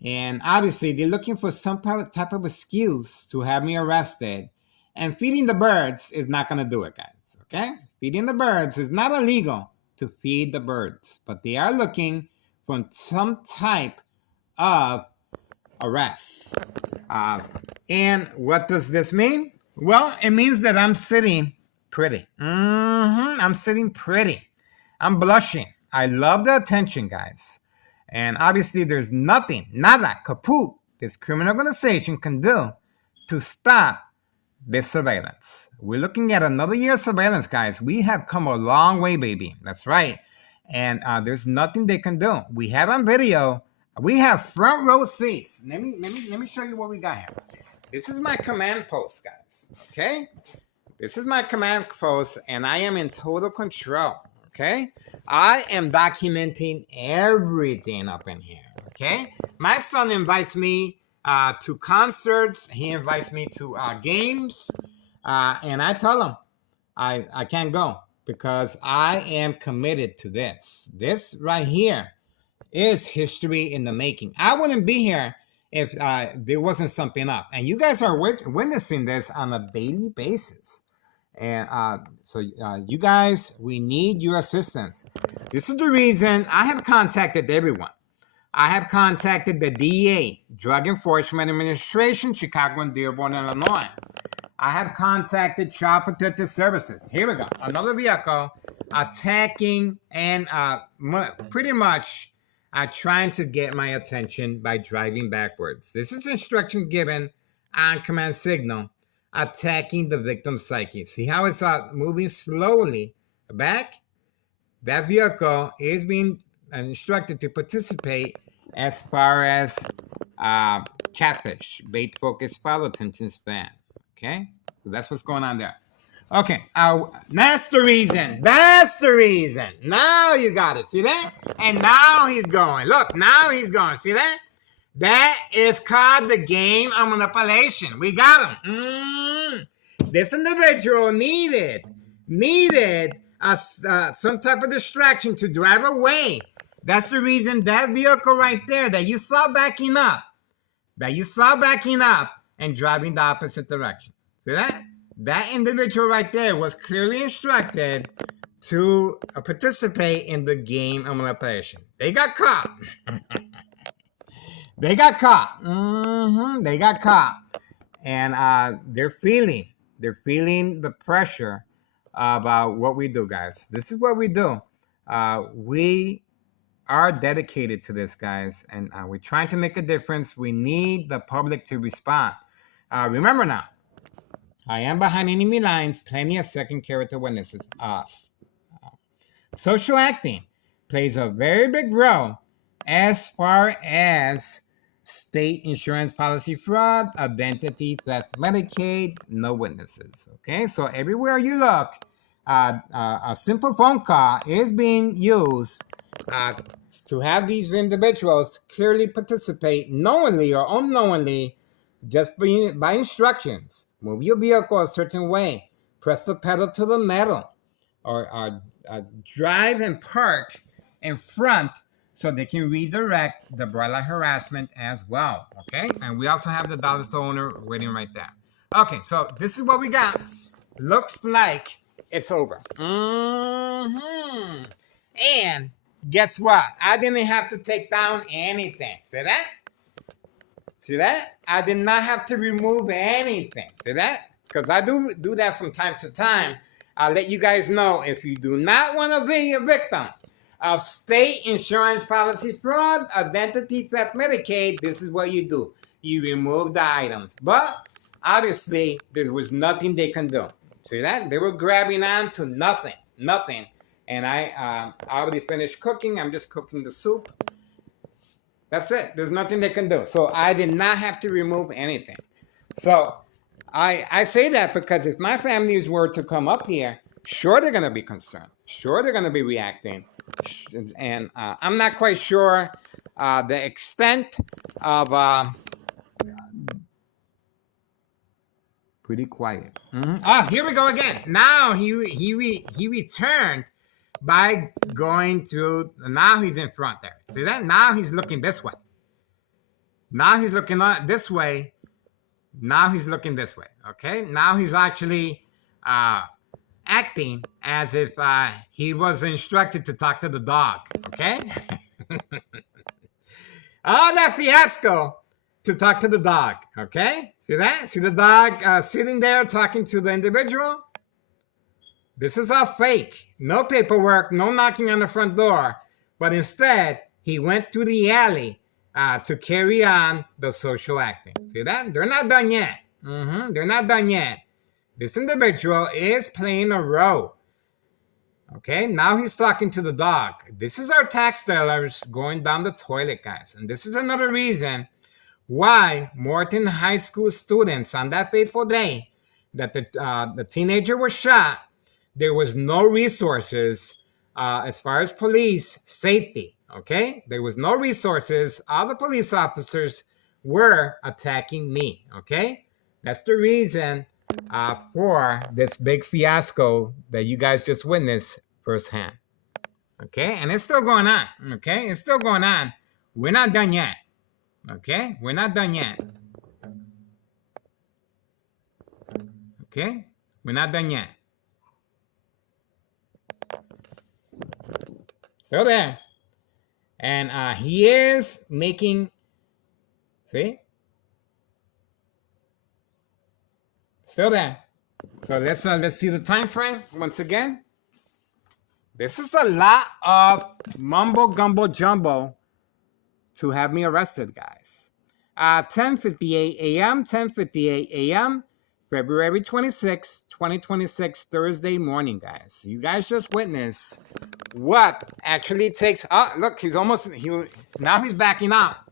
And obviously, they're looking for some type of excuse to have me arrested. And feeding the birds is not going to do it, guys. Okay? Feeding the birds is not illegal to feed the birds. But they are looking for some type of arrest. And what does this mean? Well, it means that I'm sitting pretty. I'm sitting pretty. I'm blushing. I love the attention, guys. And obviously, there's nothing, nada, kaput, this criminal organization can do to stop this surveillance. We're looking at another year of surveillance, guys. We have come a long way, baby. That's right. And there's nothing they can do. We have on video. We have front row seats. Let me show you what we got here. This is my command post, guys. Okay, this is my command post, and I am in total control. Okay, I am documenting everything up in here. Okay, my son invites me to concerts. He invites me to games, and I tell him I can't go because I am committed to this. This right here is history in the making. I wouldn't be here if there wasn't something up. And you guys are witnessing this on a daily basis. And so you guys, we need your assistance. This is the reason I have contacted everyone. I have contacted the DEA, Drug Enforcement Administration, Chicago and Dearborn, Illinois. I have contacted Child Protective Services. Here we go. Another vehicle attacking and pretty much trying to get my attention by driving backwards. This is instructions given on command signal, attacking the victim's psyche. See how it's moving slowly back? That vehicle is being instructed to participate as far as catfish, bait focus, follow attention span. Okay, so that's what's going on there. Okay, that's the reason. That's the reason. Now you got it. See that? And now he's going. Look, now he's going. See that? That is called the game of manipulation. We got him. This individual needed some type of distraction to drive away. That's the reason that vehicle right there that you saw backing up, and driving the opposite direction. See that? That individual right there was clearly instructed to participate in the game of manipulation. They got caught. They got caught. They got caught. And they're feeling the pressure about what we do, guys. This is what we do. We are dedicated to this, guys, and we're trying to make a difference. We need the public to respond. Remember now, I am behind enemy lines, plenty of second character witnesses. Social acting plays a very big role as far as state insurance policy fraud, identity theft, Medicaid, no witnesses. Okay, so everywhere you look, a simple phone call is being used to have these individuals clearly participate, knowingly or unknowingly, just by instructions. Move your vehicle a certain way, press the pedal to the metal, or drive and park in front so they can redirect the broadlight harassment as well, okay? And we also have the dollar store owner waiting right there. Okay, so this is what we got. Looks like it's over. And guess what? I didn't have to take down anything. See that? See that? I did not have to remove anything. See that? Because I do that from time to time. I'll let you guys know, if you do not want to be a victim of state insurance policy fraud, identity theft, Medicaid, this is what you do. You remove the items. But obviously, there was nothing they can do. See that? They were grabbing on to nothing. And I already finished cooking. I'm just cooking the soup. That's it. There's nothing they can do. So I did not have to remove anything. So I say that because if my families were to come up here, sure, they're going to be concerned. Sure, they're going to be reacting. And I'm not quite sure the extent of... pretty quiet. Oh, here we go again. Now he returned by going to... Now he's in front there. See that? Now he's looking this way. Now he's looking this way. Now he's looking this way. Okay? Now he's actually acting as if he was instructed to talk to the dog. Okay? All that fiasco to talk to the dog. Okay? See that? See the dog sitting there talking to the individual? This is all fake. No paperwork, no knocking on the front door. But instead, he went through the alley to carry on the social acting. See that? They're not done yet. They're not done yet. This individual is playing a role. Okay, now he's talking to the dog. This is our tax dollars going down the toilet, guys. And this is another reason why Morton High School students, on that fateful day that the teenager was shot, there was no resources as far as police safety. Okay, there was no resources. All the police officers were attacking me. Okay, that's the reason for this big fiasco that you guys just witnessed firsthand. Okay, and it's still going on. Okay, it's still going on. We're not done yet. Okay, we're not done yet. Okay, we're not done yet. Still there. And he is making, see? Still there. So let's see the time frame once again. This is a lot of mumbo gumbo jumbo to have me arrested, guys. 10:58 a.m., 10:58 a.m., February 26, 2026, Thursday morning, guys. You guys just witnessed what actually takes... Oh, look, now he's backing up.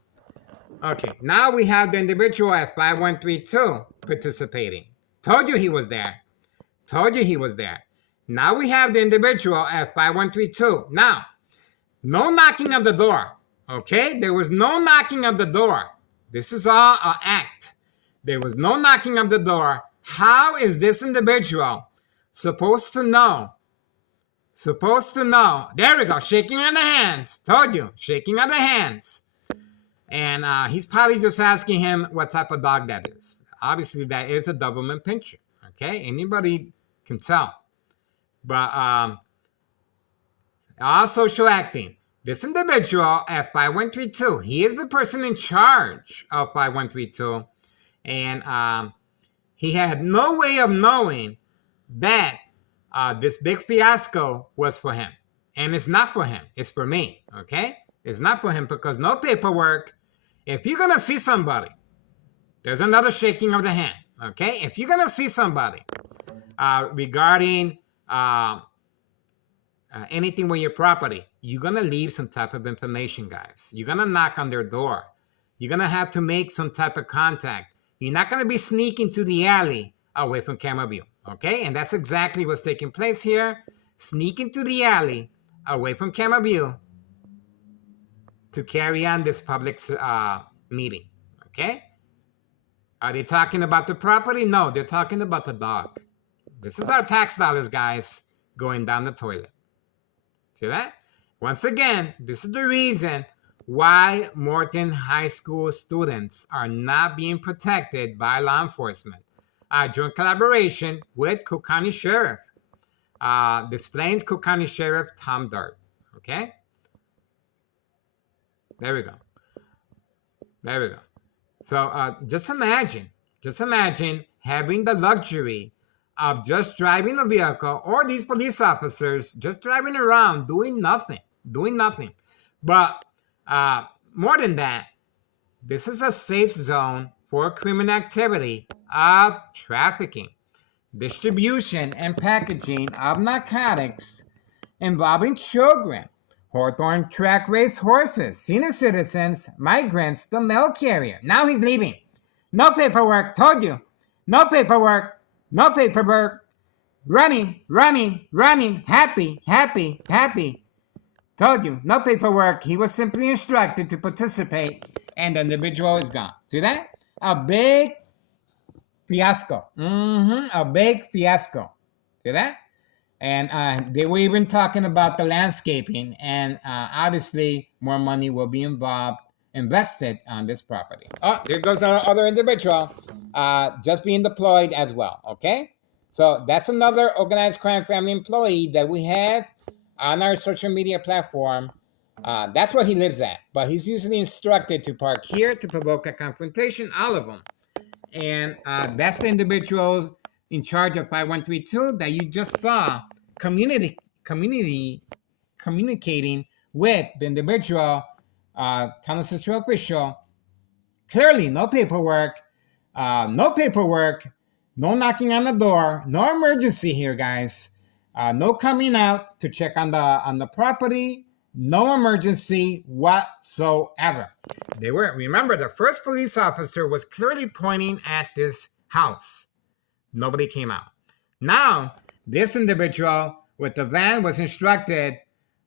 Okay, now we have the individual at 5132 participating. Told you he was there. Told you he was there. Now we have the individual at 5132. Now, no knocking of the door. Okay? There was no knocking of the door. This is all an act. There was no knocking of the door. How is this individual supposed to know? Supposed to know. There we go. Shaking of the hands. Told you. Shaking of the hands. And he's probably just asking him what type of dog that is. Obviously, that is a Doberman Pinscher. Okay? Anybody can tell. But all social acting. This individual at 5132, he is the person in charge of 5132. And he had no way of knowing that this big fiasco was for him. And it's not for him. It's for me. Okay? It's not for him because no paperwork. If you're going to see somebody, there's another shaking of the hand. Okay? If you're going to see somebody regarding anything with your property, you're going to leave some type of information, guys. You're going to knock on their door. You're going to have to make some type of contact. You're not going to be sneaking to the alley away from camera view. Okay? And that's exactly what's taking place here. Sneaking to the alley away from camera view to carry on this public meeting. Okay? Are they talking about the property? No, they're talking about the dog. This is our tax dollars, guys, going down the toilet. See that? Once again, this is the reason why Morton High School students are not being protected by law enforcement. Joint collaboration with Cook County Sheriff. Des Plaines Cook County Sheriff Tom Dart. Okay? There we go. There we go. So just imagine having the luxury of just driving a vehicle, or these police officers just driving around doing nothing. But more than that, this is a safe zone for criminal activity of trafficking, distribution, and packaging of narcotics involving children, Hawthorne track race horses, senior citizens, migrants, the mail carrier. Now he's leaving. No paperwork, told you. No paperwork. No paperwork. Running. Happy. Told you. No paperwork. He was simply instructed to participate, and the individual is gone. See that? A big fiasco. A big fiasco. See that? And they were even talking about the landscaping, and obviously more money will be invested on this property. Oh, there goes our other individual, just being deployed as well, okay? So that's another organized crime family employee that we have on our social media platform. That's where he lives at, but he's usually instructed to park here to provoke a confrontation, all of them. And that's the individual in charge of 5132 that you just saw communicating with the individual town assistant official. Clearly, no paperwork, no knocking on the door, no emergency here, guys. No coming out to check on the property. No emergency whatsoever. They were, remember, the first police officer was clearly pointing at this house. Nobody came out. Now, this individual with the van was instructed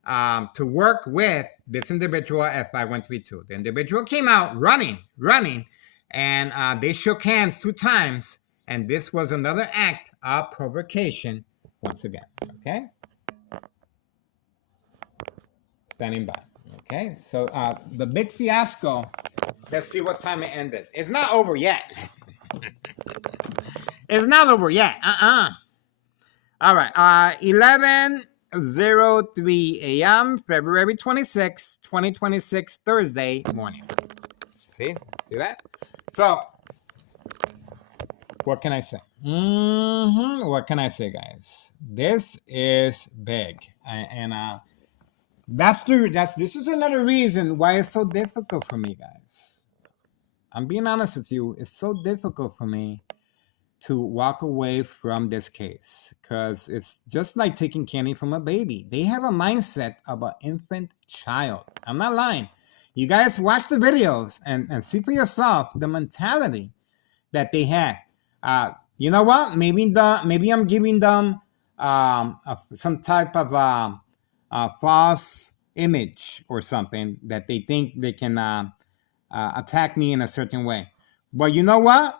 to work with this individual at 5132. The individual came out running, and they shook hands 2 times, and this was another act of provocation once again. Okay? Standing by. Okay? So the big fiasco, let's see what time it ended. It's not over yet. It's not over yet. All right. 11:03 a.m. February 26, 2026, Thursday morning. See that? So, what can I say? What can I say, guys? This is big, and this is another reason why it's so difficult for me, guys. I'm being honest with you. It's so difficult for me to walk away from this case because it's just like taking candy from a baby. They have a mindset of an infant child. I'm not lying. You guys watch the videos and see for yourself the mentality that they had. You know what? Maybe I'm giving them some type of false image or something that they think they can attack me in a certain way. But you know what?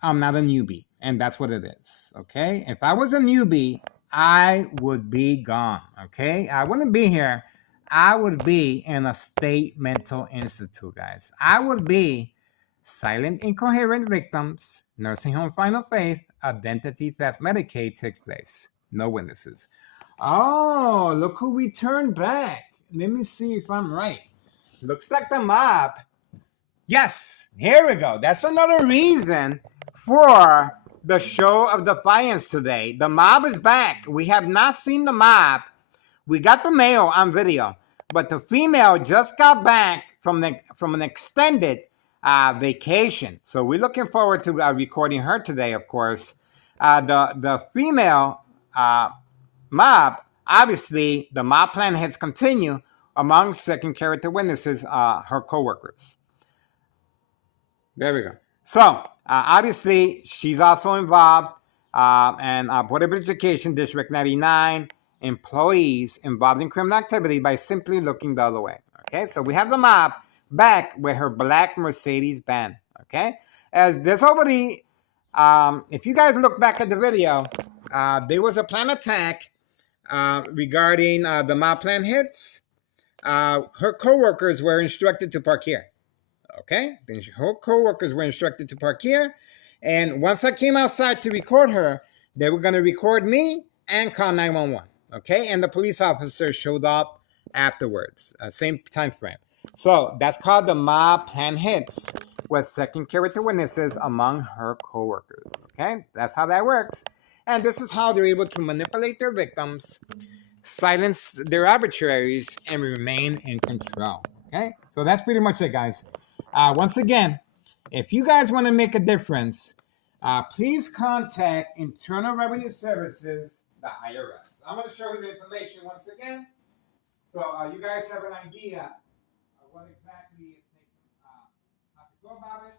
I'm not a newbie, and that's what it is, okay? If I was a newbie, I would be gone, okay? I wouldn't be here. I would be in a state mental institute, guys. I would be silent, incoherent victims, nursing home final faith, identity theft, Medicaid takes place. No witnesses. Oh, look who returned back. Let me see if I'm right. Looks like the mob. Yes, here we go. That's another reason for the show of defiance today. The mob is back. We have not seen the mob. We got the male on video, but the female just got back from an extended vacation. So we're looking forward to recording her today, of course. The female mob, obviously, the mob plan has continued among second character witnesses, her co-workers. There we go. So, obviously, she's also involved, and Board of Education District 99 employees involved in criminal activity by simply looking the other way. Okay, so we have the mob back with her black Mercedes-Benz. Okay, as there's already, if you guys look back at the video, there was a planned attack regarding the mob plan hits. Her co-workers were instructed to park here. Okay, her co-workers were instructed to park here, and once I came outside to record her, they were going to record me and call 911. Okay, and the police officer showed up afterwards, same time frame. So that's called the mob plan hits with second character witnesses among her co-workers. Okay, that's how that works, and this is how they're able to manipulate their victims, silence their adversaries, and remain in control. Okay, so that's pretty much it, guys. Once again, if you guys want to make a difference, please contact Internal Revenue Services, the IRS. I'm going to show you the information once again, so you guys have an idea of what exactly is how to go about it.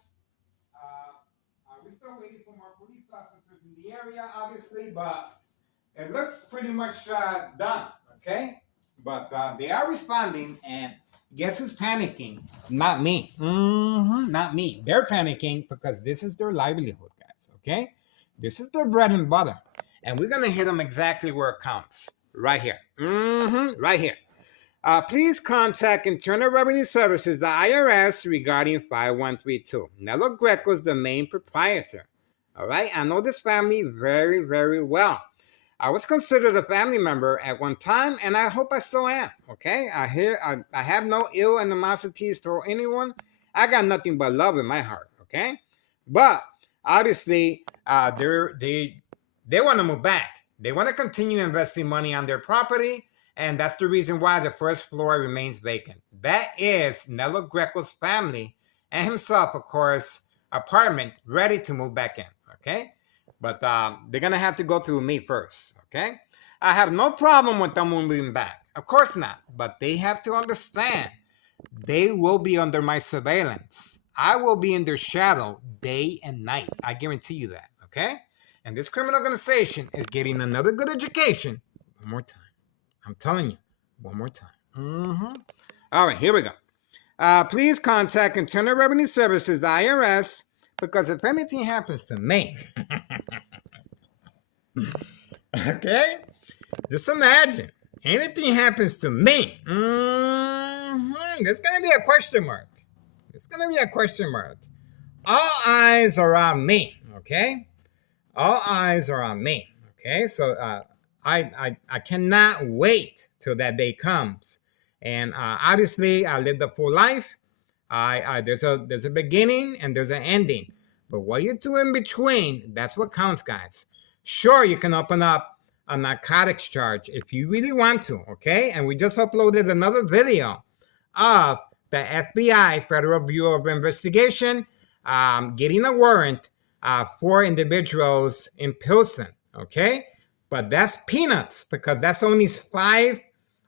We're still waiting for more police officers in the area, obviously, but it looks pretty much done, okay? But they are responding, and guess who's panicking? Not me. Not me. They're panicking because this is their livelihood, guys, okay? This is their bread and butter. And we're going to hit them exactly where it counts. Right here. Right here. Please contact Internal Revenue Services, the IRS, regarding 5132. Nello Greco is the main proprietor. All right? I know this family very, very well. I was considered a family member at one time, and I hope I still am. Okay? I have no ill animosities toward anyone. I got nothing but love in my heart. Okay? But obviously, they want to move back. They want to continue investing money on their property, And that's the reason why the first floor remains vacant. That is Nello Greco's family and himself, of course, apartment ready to move back in. Okay, but they're gonna have to go through me first. Okay, I have no problem with them moving back. Of course not, but they have to understand they will be under my surveillance. I will be in their shadow day and night. I guarantee you that. Okay, and this criminal organization is getting another good education. One more time. I'm telling you, one more time. All right, here we go. Please contact Internal Revenue Services, IRS, because if anything happens to me, okay, just imagine anything happens to me. There's gonna be a question mark. It's gonna be a question mark. All eyes are on me. Okay, all eyes are on me. Okay, so I cannot wait till that day comes. And obviously, I lived a full life. There's a beginning and there's an ending. But what you do in between, that's what counts, guys. Sure, you can open up a narcotics charge if you really want to, okay? And we just uploaded another video of the FBI, Federal Bureau of Investigation, getting a warrant for individuals in Pilsen, okay? But that's peanuts because that's only 5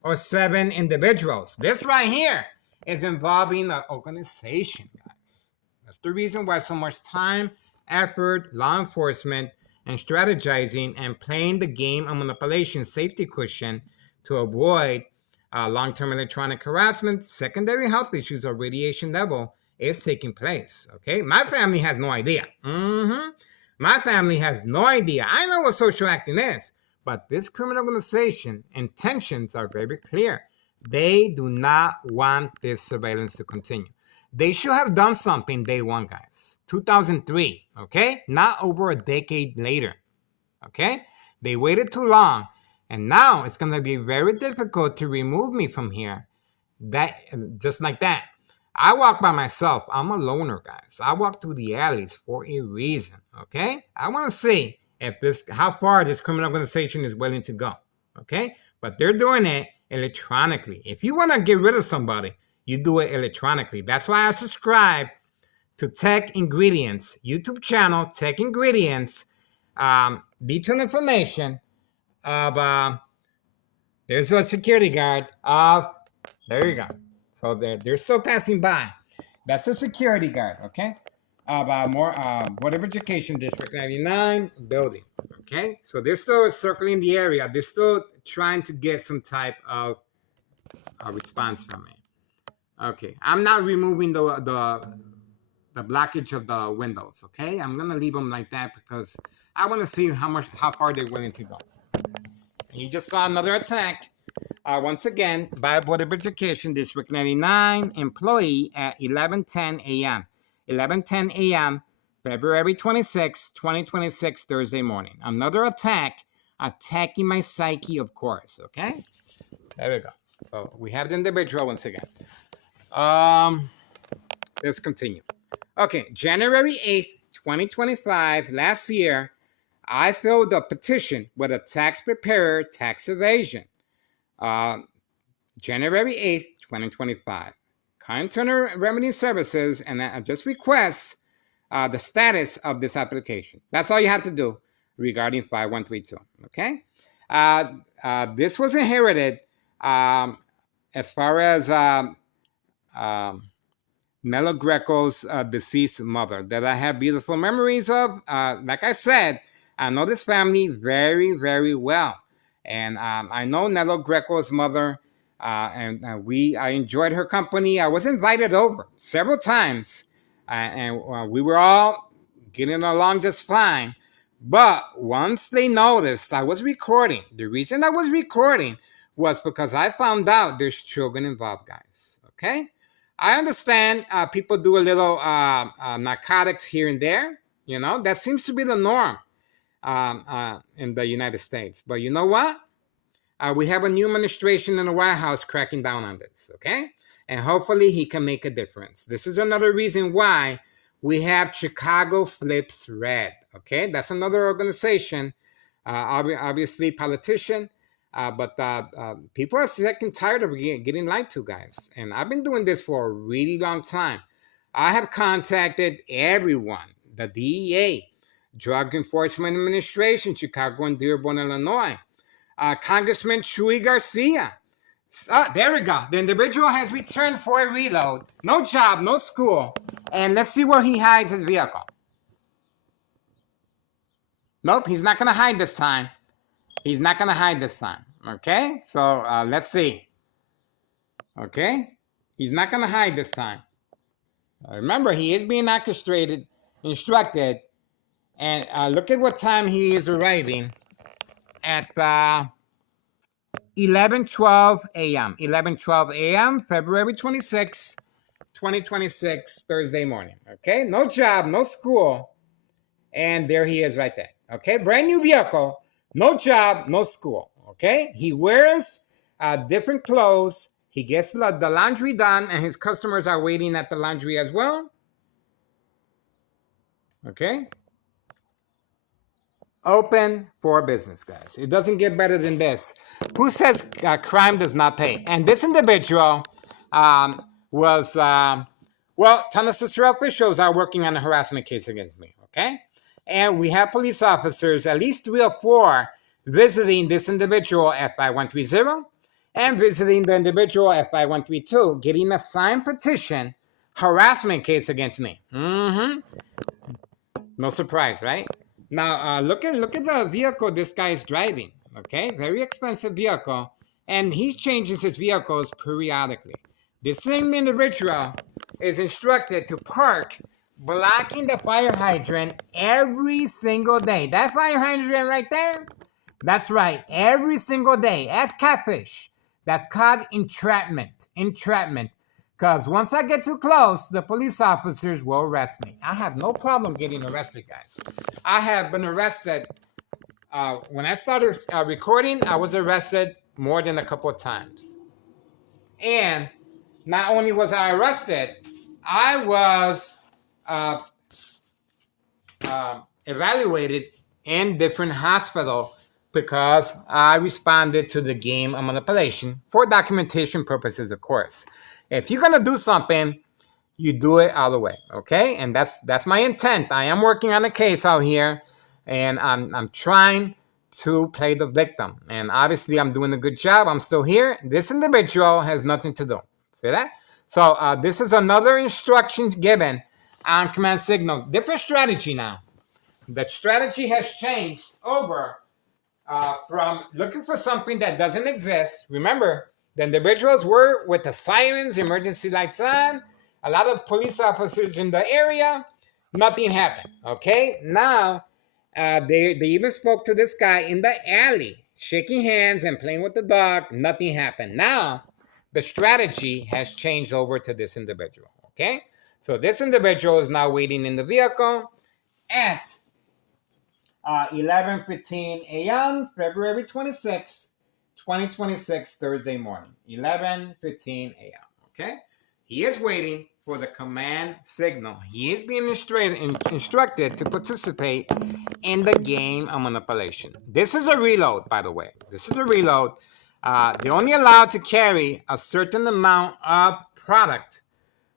or 7 individuals. This right here is involving an organization, guys. That's the reason why so much time, effort, law enforcement, and strategizing and playing the game of manipulation safety cushion to avoid long-term electronic harassment, secondary health issues, or radiation level is taking place. Okay, my family has no idea. My family has no idea. I know what social acting is, but this criminal organization intentions are very clear. They do not want this surveillance to continue. They should have done something day one, guys. 2003, okay? Not over a decade later, okay? They waited too long, and now it's going to be very difficult to remove me from here. That just like that. I walk by myself. I'm a loner, guys. I walk through the alleys for a reason, okay? I want to see how far this criminal organization is willing to go, okay? But they're doing it electronically. If you want to get rid of somebody, you do it electronically. That's why I subscribe to Tech Ingredients YouTube channel, Tech Ingredients. Detailed information of there's a security guard there you go. So they're still passing by. That's the security guard, okay? Whatever Education District 99 building, okay? So they're still circling the area. They're still trying to get some type of response from me. Okay, I'm not removing the blockage of the windows, okay? I'm gonna leave them like that because I want to see how far they're willing to go. You just saw another attack. Once again, by Board of Education, District 99 employee at 11:10 a.m. 11:10 a.m., February 26, 2026, Thursday morning. Another attack, attacking my psyche, of course, okay? There we go. So we have the individual once again. Let's continue. Okay, January 8th, 2025, last year, I filled a petition with a tax preparer, tax evasion. January 8th, 2025. Internal Revenue Services, and I just request the status of this application. That's all you have to do regarding 5132, okay? This was inherited as far as Nello Greco's deceased mother that I have beautiful memories of. Like I said, I know this family very, very well. And I know Nello Greco's mother, and I enjoyed her company. I was invited over several times, and we were all getting along just fine. But once they noticed I was recording, the reason I was recording was because I found out there's children involved, guys. Okay? I understand people do a little narcotics here and there. You know, that seems to be the norm in the United States. But you know what? We have a new administration in the White House cracking down on this, okay? And hopefully he can make a difference. This is another reason why we have Chicago Flips Red, okay? That's another organization, obviously politician, But people are sick and tired of getting lied to, guys. And I've been doing this for a really long time. I have contacted everyone, the DEA, Drug Enforcement Administration, Chicago and Dearborn, Illinois, Congressman Chuy Garcia. There we go. The individual has returned for a reload. No job, no school. And let's see where he hides his vehicle. Nope, he's not going to hide this time. He's not going to hide this time. Okay? So let's see. Okay? He's not going to hide this time. Remember, he is being instructed. And look at what time he is arriving at 11:12 a.m. 11:12 a.m., February 26, 2026, Thursday morning. Okay? No job, no school. And there he is right there. Okay? Brand new vehicle. No job, no school. Okay? He wears different clothes. He gets the laundry done, and his customers are waiting at the laundry as well. Okay? Open for business, guys. It doesn't get better than this. Who says crime does not pay? And this individual was, Tennessee officials are working on a harassment case against me. Okay? And we have police officers, at least 3 or 4, visiting this individual FI-130 and visiting the individual FI-132, getting a signed petition harassment case against me. Mm-hmm. No surprise, right? Now, look at the vehicle this guy is driving, okay? Very expensive vehicle, and he changes his vehicles periodically. This same individual is instructed to park blocking the fire hydrant every single day. That fire hydrant right there, that's right, every single day. That's catfish. That's called entrapment. Entrapment. Because once I get too close, the police officers will arrest me. I have no problem getting arrested, guys. I have been arrested. When I started recording, I was arrested more than a couple of times. And not only was I arrested, I was evaluated in different hospitals because I responded to the game of manipulation for documentation purposes, of course. If you're gonna do something, you do it all the way, okay? And that's my intent. I am working on a case out here, and I'm trying to play the victim. And obviously, I'm doing a good job. I'm still here. This individual has nothing to do. See that? So this is another instructions given on command signal. Different strategy now. The strategy has changed over from looking for something that doesn't exist. Remember, the individuals were with the sirens, emergency lights on, a lot of police officers in the area. Nothing happened. Okay? Now, they even spoke to this guy in the alley, shaking hands and playing with the dog. Nothing happened. Now, the strategy has changed over to this individual. Okay? So this individual is now waiting in the vehicle at 11:15 a.m., February 26, 2026, Thursday morning. 11:15 a.m. Okay? He is waiting for the command signal. He is being instructed to participate in the game of manipulation. This is a reload, by the way. This is a reload. They're only allowed to carry a certain amount of product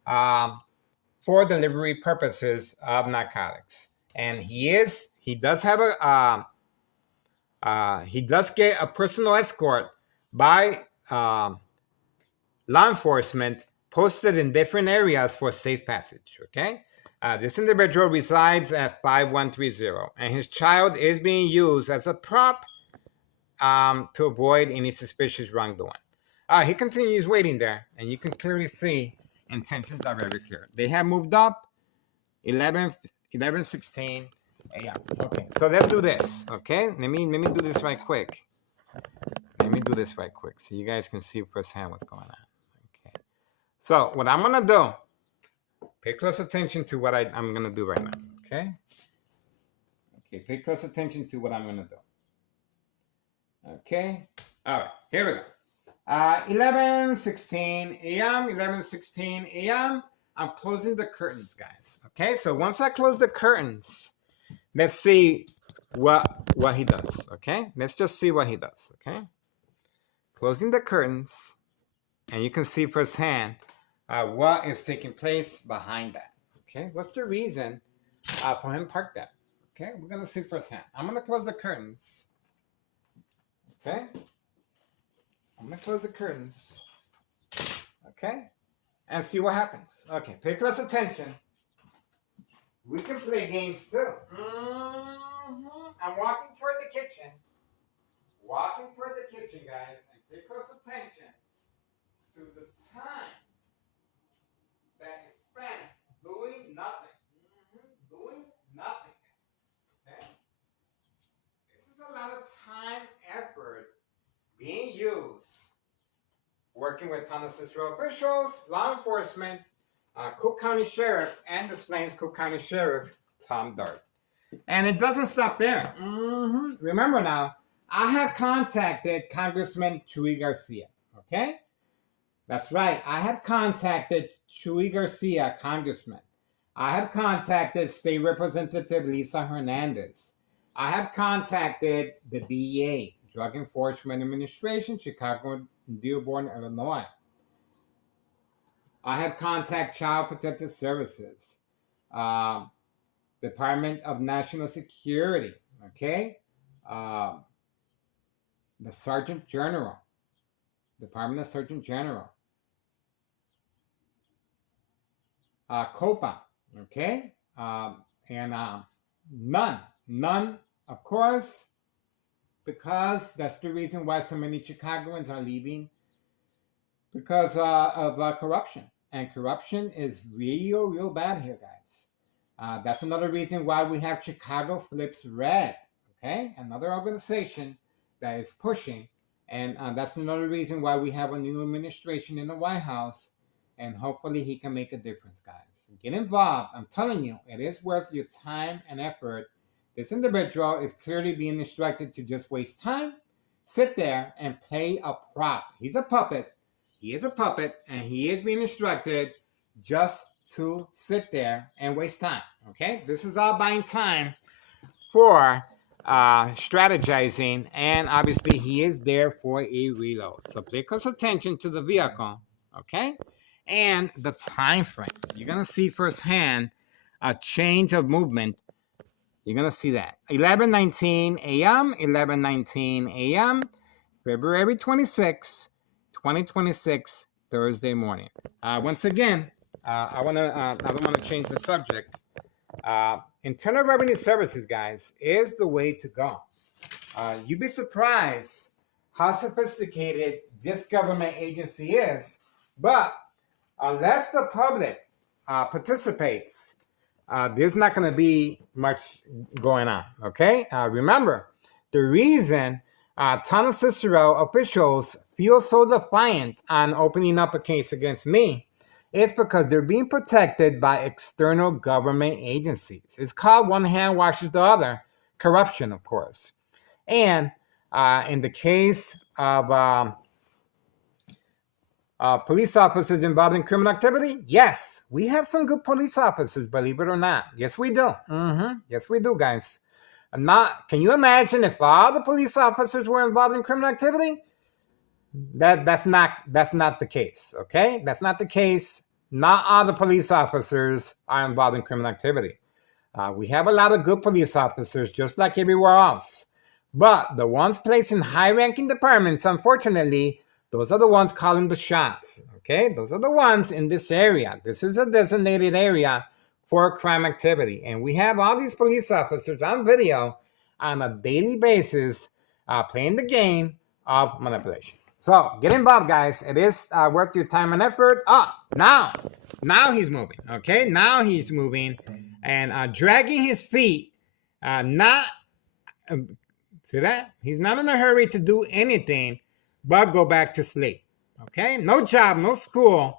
for delivery purposes of narcotics. And he does have he does get a personal escort by law enforcement posted in different areas for safe passage, okay? This individual resides at 5130, and his child is being used as a prop to avoid any suspicious wrongdoing. He continues waiting there, and you can clearly see intentions are very clear. They have moved up 11:16 a.m. Okay, so let's do this, okay? Let me do this right quick. Let me do this right quick so you guys can see firsthand what's going on. Okay. So what I'm going to do, pay close attention to what I'm going to do right now, okay? Okay, pay close attention to what I'm going to do. Okay? All right, here we go. 11:16 a.m., 11:16 a.m. I'm closing the curtains, guys. Okay, so once I close the curtains, let's see what he does, okay? Let's just see what he does, okay? closing the curtains, and you can see firsthand what is taking place behind that. Okay, what's the reason for him parked that? Okay, we're gonna see firsthand. I'm gonna close the curtains. Okay, I'm gonna close the curtains. Okay, and see what happens. Okay, pay close attention. We can play games too. I'm walking toward the kitchen. Walking toward the kitchen, guys, and pay close attention to the time that is spent doing nothing. Doing nothing. Okay? This is a lot of time, effort being used working with Town of Cicero officials, law enforcement, Cook County Sheriff, and Des Plaines Cook County Sheriff, Tom Dart. And it doesn't stop there. Remember now, I have contacted Congressman Chuy Garcia. Okay? That's right. I have contacted Chuy Garcia, Congressman. I have contacted State Representative Lisa Hernandez. I have contacted the DEA, Drug Enforcement Administration, Chicago, Dearborn, Illinois. I have contacted Child Protective Services, Department of National Security, okay? The Sergeant General, Department of Sergeant General, COPA, okay? And none, of course, because that's the reason why so many Chicagoans are leaving, because of corruption. And corruption is real bad here, guys. That's another reason why we have Chicago Flips Red, okay? Another organization that is pushing. And that's another reason why we have a new administration in the White House. And hopefully he can make a difference, guys. Get involved. I'm telling you, it is worth your time and effort. This individual is clearly being instructed to just waste time, sit there, and play a prop. He's a puppet. He is a puppet, and he is being instructed just to sit there and waste time. Okay? This is all buying time for strategizing, and obviously he is there for a reload. So pay close attention to the vehicle, okay? And the time frame. You're going to see firsthand a change of movement. You're going to see that. 11:19 a.m., 11:19 a.m., February 26, 2026, Thursday morning. Once again, I don't want to change the subject. Internal Revenue Services, guys, is the way to go. You'd be surprised how sophisticated this government agency is, but unless the public participates, there's not going to be much going on, okay? Remember, the reason Town of Cicero officials feel so defiant on opening up a case against me is because they're being protected by external government agencies. It's called one hand washes the other, corruption, of course. And in the case of police officers involved in criminal activity, yes, we have some good police officers, believe it or not. Yes, we do. Yes, we do, guys. Can you imagine if all the police officers were involved in criminal activity? That's not the case, okay? That's not the case. Not all the police officers are involved in criminal activity. We have a lot of good police officers, just like everywhere else. But the ones placed in high-ranking departments, unfortunately, those are the ones calling the shots, okay? Those are the ones in this area. This is a designated area for crime activity. And we have all these police officers on video on a daily basis playing the game of manipulation. So get involved, guys. It is worth your time and effort. Now he's moving, okay? Now he's moving and dragging his feet. See that? He's not in a hurry to do anything but go back to sleep, okay? No job, no school,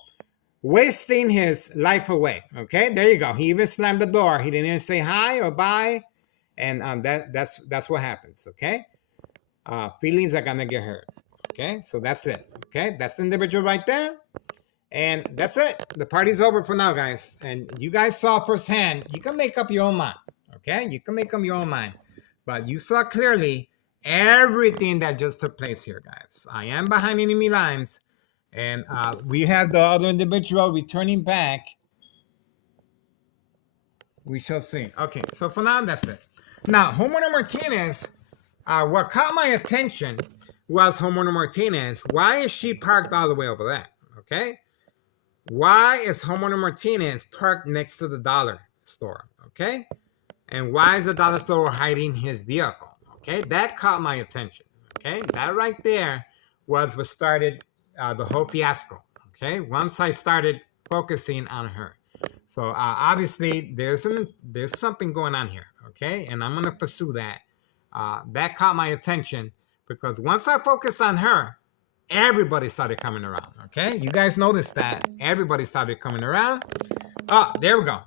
wasting his life away, okay? There you go. He even slammed the door. He didn't even say hi or bye, and that's what happens, okay? Feelings are gonna get hurt, okay? So that's it, okay? That's the individual right there, and that's it. The party's over for now, guys, and you guys saw firsthand. You can make up your own mind, okay? You can make up your own mind, but you saw clearly everything that just took place here, guys. I am behind enemy lines, and we have the other individual returning back. We shall see. Okay, so for now, that's it. Now, Homeowner Martinez, what caught my attention was Homeowner Martinez. Why is she parked all the way over there? Okay? Why is Homeowner Martinez parked next to the dollar store? Okay? And why is the dollar store hiding his vehicle? Okay? That caught my attention. Okay? That right there was what started the whole fiasco. Okay? Once I started focusing on her. So obviously there's something going on here, okay? And I'm gonna pursue that. That caught my attention because once I focused on her, everybody started coming around, okay? You guys noticed that everybody started coming around. Oh, there we go.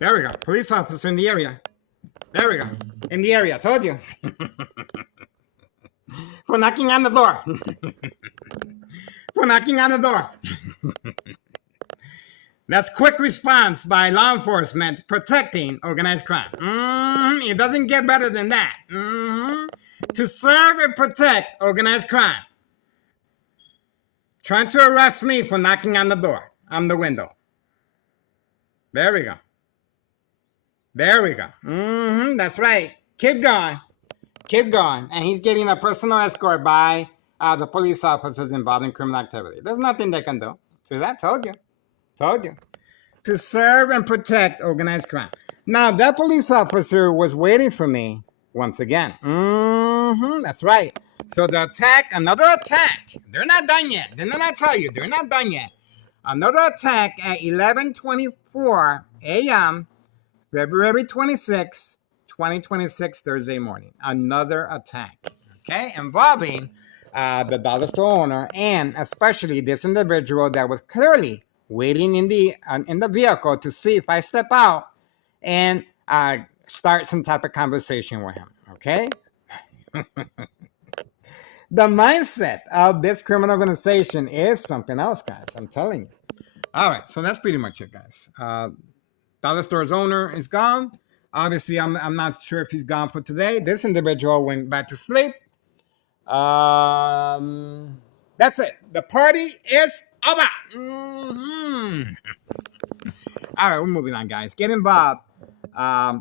There we go. Police officer in the area. There we go. In the area. I told you. For knocking on the door. For knocking on the door. That's quick response by law enforcement protecting organized crime. It doesn't get better than that. To serve and protect organized crime. Trying to arrest me for knocking on the door, on the window. There we go. There we go. That's right. Keep going. Keep going. And he's getting a personal escort by the police officers involved in criminal activity. There's nothing they can do. See that? Told you. Told you. To serve and protect organized crime. Now, that police officer was waiting for me once again. That's right. So the attack, another attack. They're not done yet. Didn't I tell you? They're not done yet. Another attack at 11:24 a.m., February 26, 2026, Thursday morning. Another attack, okay, involving the dollar store owner and especially this individual that was clearly waiting in the vehicle to see if I step out and start some type of conversation with him, okay? The mindset of this criminal organization is something else, guys. I'm telling you. All right, so that's pretty much it, guys. Dollar store's owner is gone. Obviously, I'm not sure if he's gone for today. This individual went back to sleep. That's it. The party is over. All right, we're moving on, guys. Get involved. I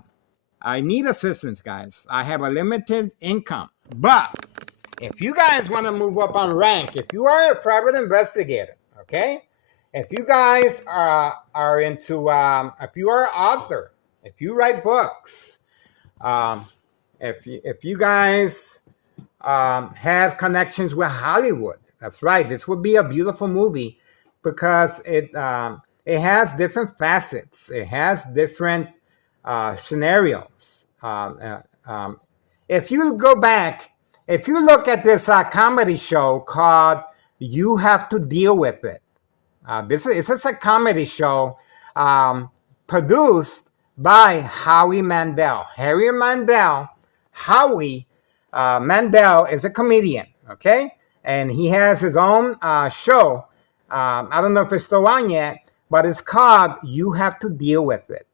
need assistance, guys. I have a limited income. But if you guys want to move up on rank, if you are a private investigator, okay? If you guys are into, if you are an author, if you write books, if you guys have connections with Hollywood, that's right. This would be a beautiful movie because it has different facets. It has different scenarios. If you go back, if you look at this comedy show called "You Have to Deal with It," this is a comedy show produced by Howie Mandel. Harry Mandel. Howie Mandel is a comedian, okay? And he has his own show. I don't know if it's still on yet, but it's called "You Have to Deal with It."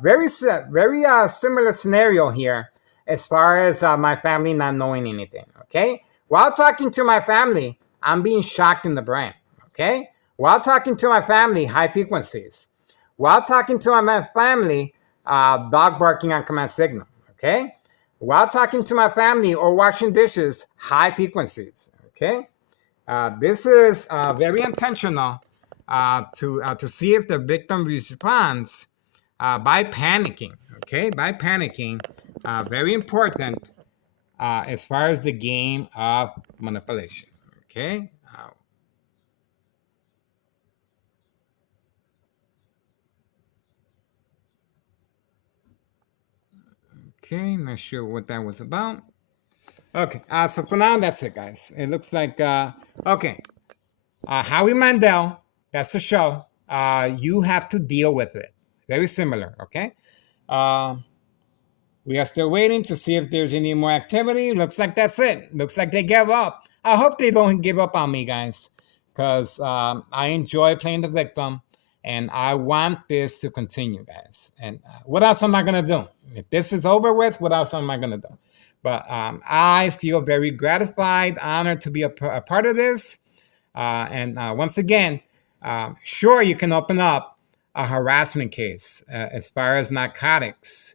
Very similar scenario here as far as my family not knowing anything, okay? While talking to my family, I'm being shocked in the brain, okay? While talking to my family, high frequencies. While talking to my family, dog barking on command signal, okay? While talking to my family or washing dishes, high frequencies, okay? This is very intentional to see if the victim responds by panicking, okay? By panicking, very important as far as the game of manipulation, okay? Okay, not sure what that was about. Okay, so for now, that's it, guys. It looks like, okay. Howie Mandel, that's the show. You have to deal with it. Very similar, okay? We are still waiting to see if there's any more activity. Looks like that's it. Looks like they gave up. I hope they don't give up on me, guys, because I enjoy playing the victim, and I want this to continue, guys. And what else am I going to do? If this is over with, what else am I going to do? But I feel very gratified, honored to be a part of this. And once again, sure, you can open up a harassment case as far as narcotics.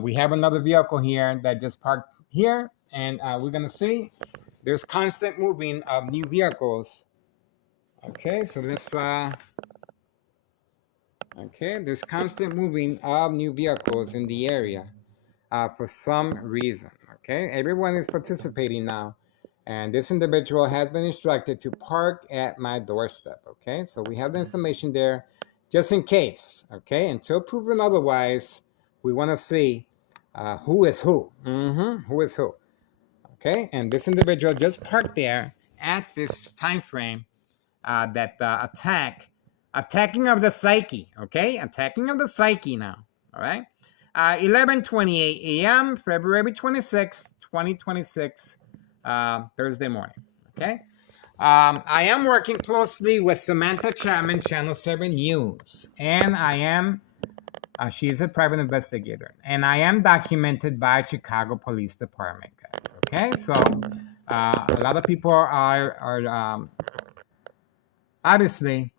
We have another vehicle here that just parked here, and we're going to see there's constant moving of new vehicles. Okay, so this, okay, there's constant moving of new vehicles in the area for some reason. Okay, everyone is participating now. And this individual has been instructed to park at my doorstep. Okay, so we have the information there just in case. Okay, until proven otherwise, we want to see who is who. Who is who. Okay, and this individual just parked there at this time frame that attacking of the psyche. Okay, attacking of the psyche now. All right, 11:28 a.m. February 26, 2026. Thursday morning. Okay. I am working closely with Samantha Chapman, Channel 7 News, and I am, she is a private investigator, and I am documented by Chicago Police Department, guys. Okay, so a lot of people are obviously,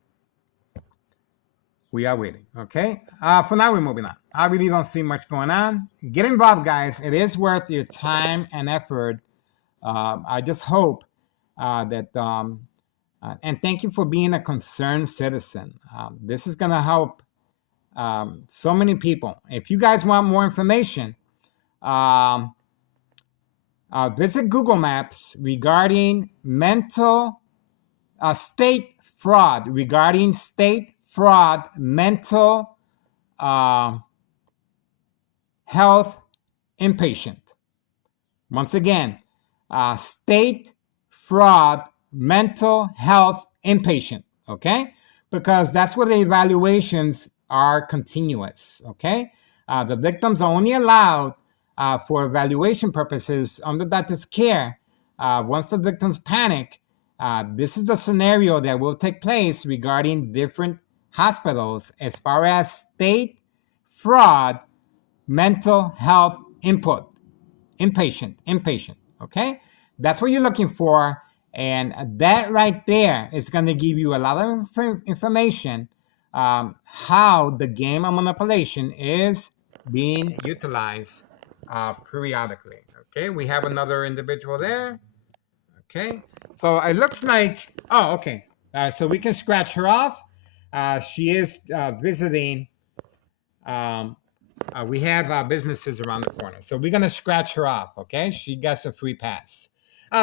we are waiting. Okay, for now we're moving on. I really don't see much going on. Get involved, guys. It is worth your time and effort. I just hope that, and thank you for being a concerned citizen. This is going to help so many people. If you guys want more information, visit Google Maps regarding state fraud, mental health inpatient. Once again, state fraud, mental health inpatient, okay? Because that's where the evaluations are continuous, okay? The victims are only allowed for evaluation purposes under doctor's care. Once the victims panic, this is the scenario that will take place regarding different hospitals as far as state fraud, mental health inpatient. Okay, that's what you're looking for, and that right there is going to give you a lot of information how the game of manipulation is being utilized periodically. Okay, we have another individual there. Okay, so it looks like, oh, okay, so we can scratch her off. She is visiting. We have businesses around the corner. So we're going to scratch her off, okay? She gets a free pass.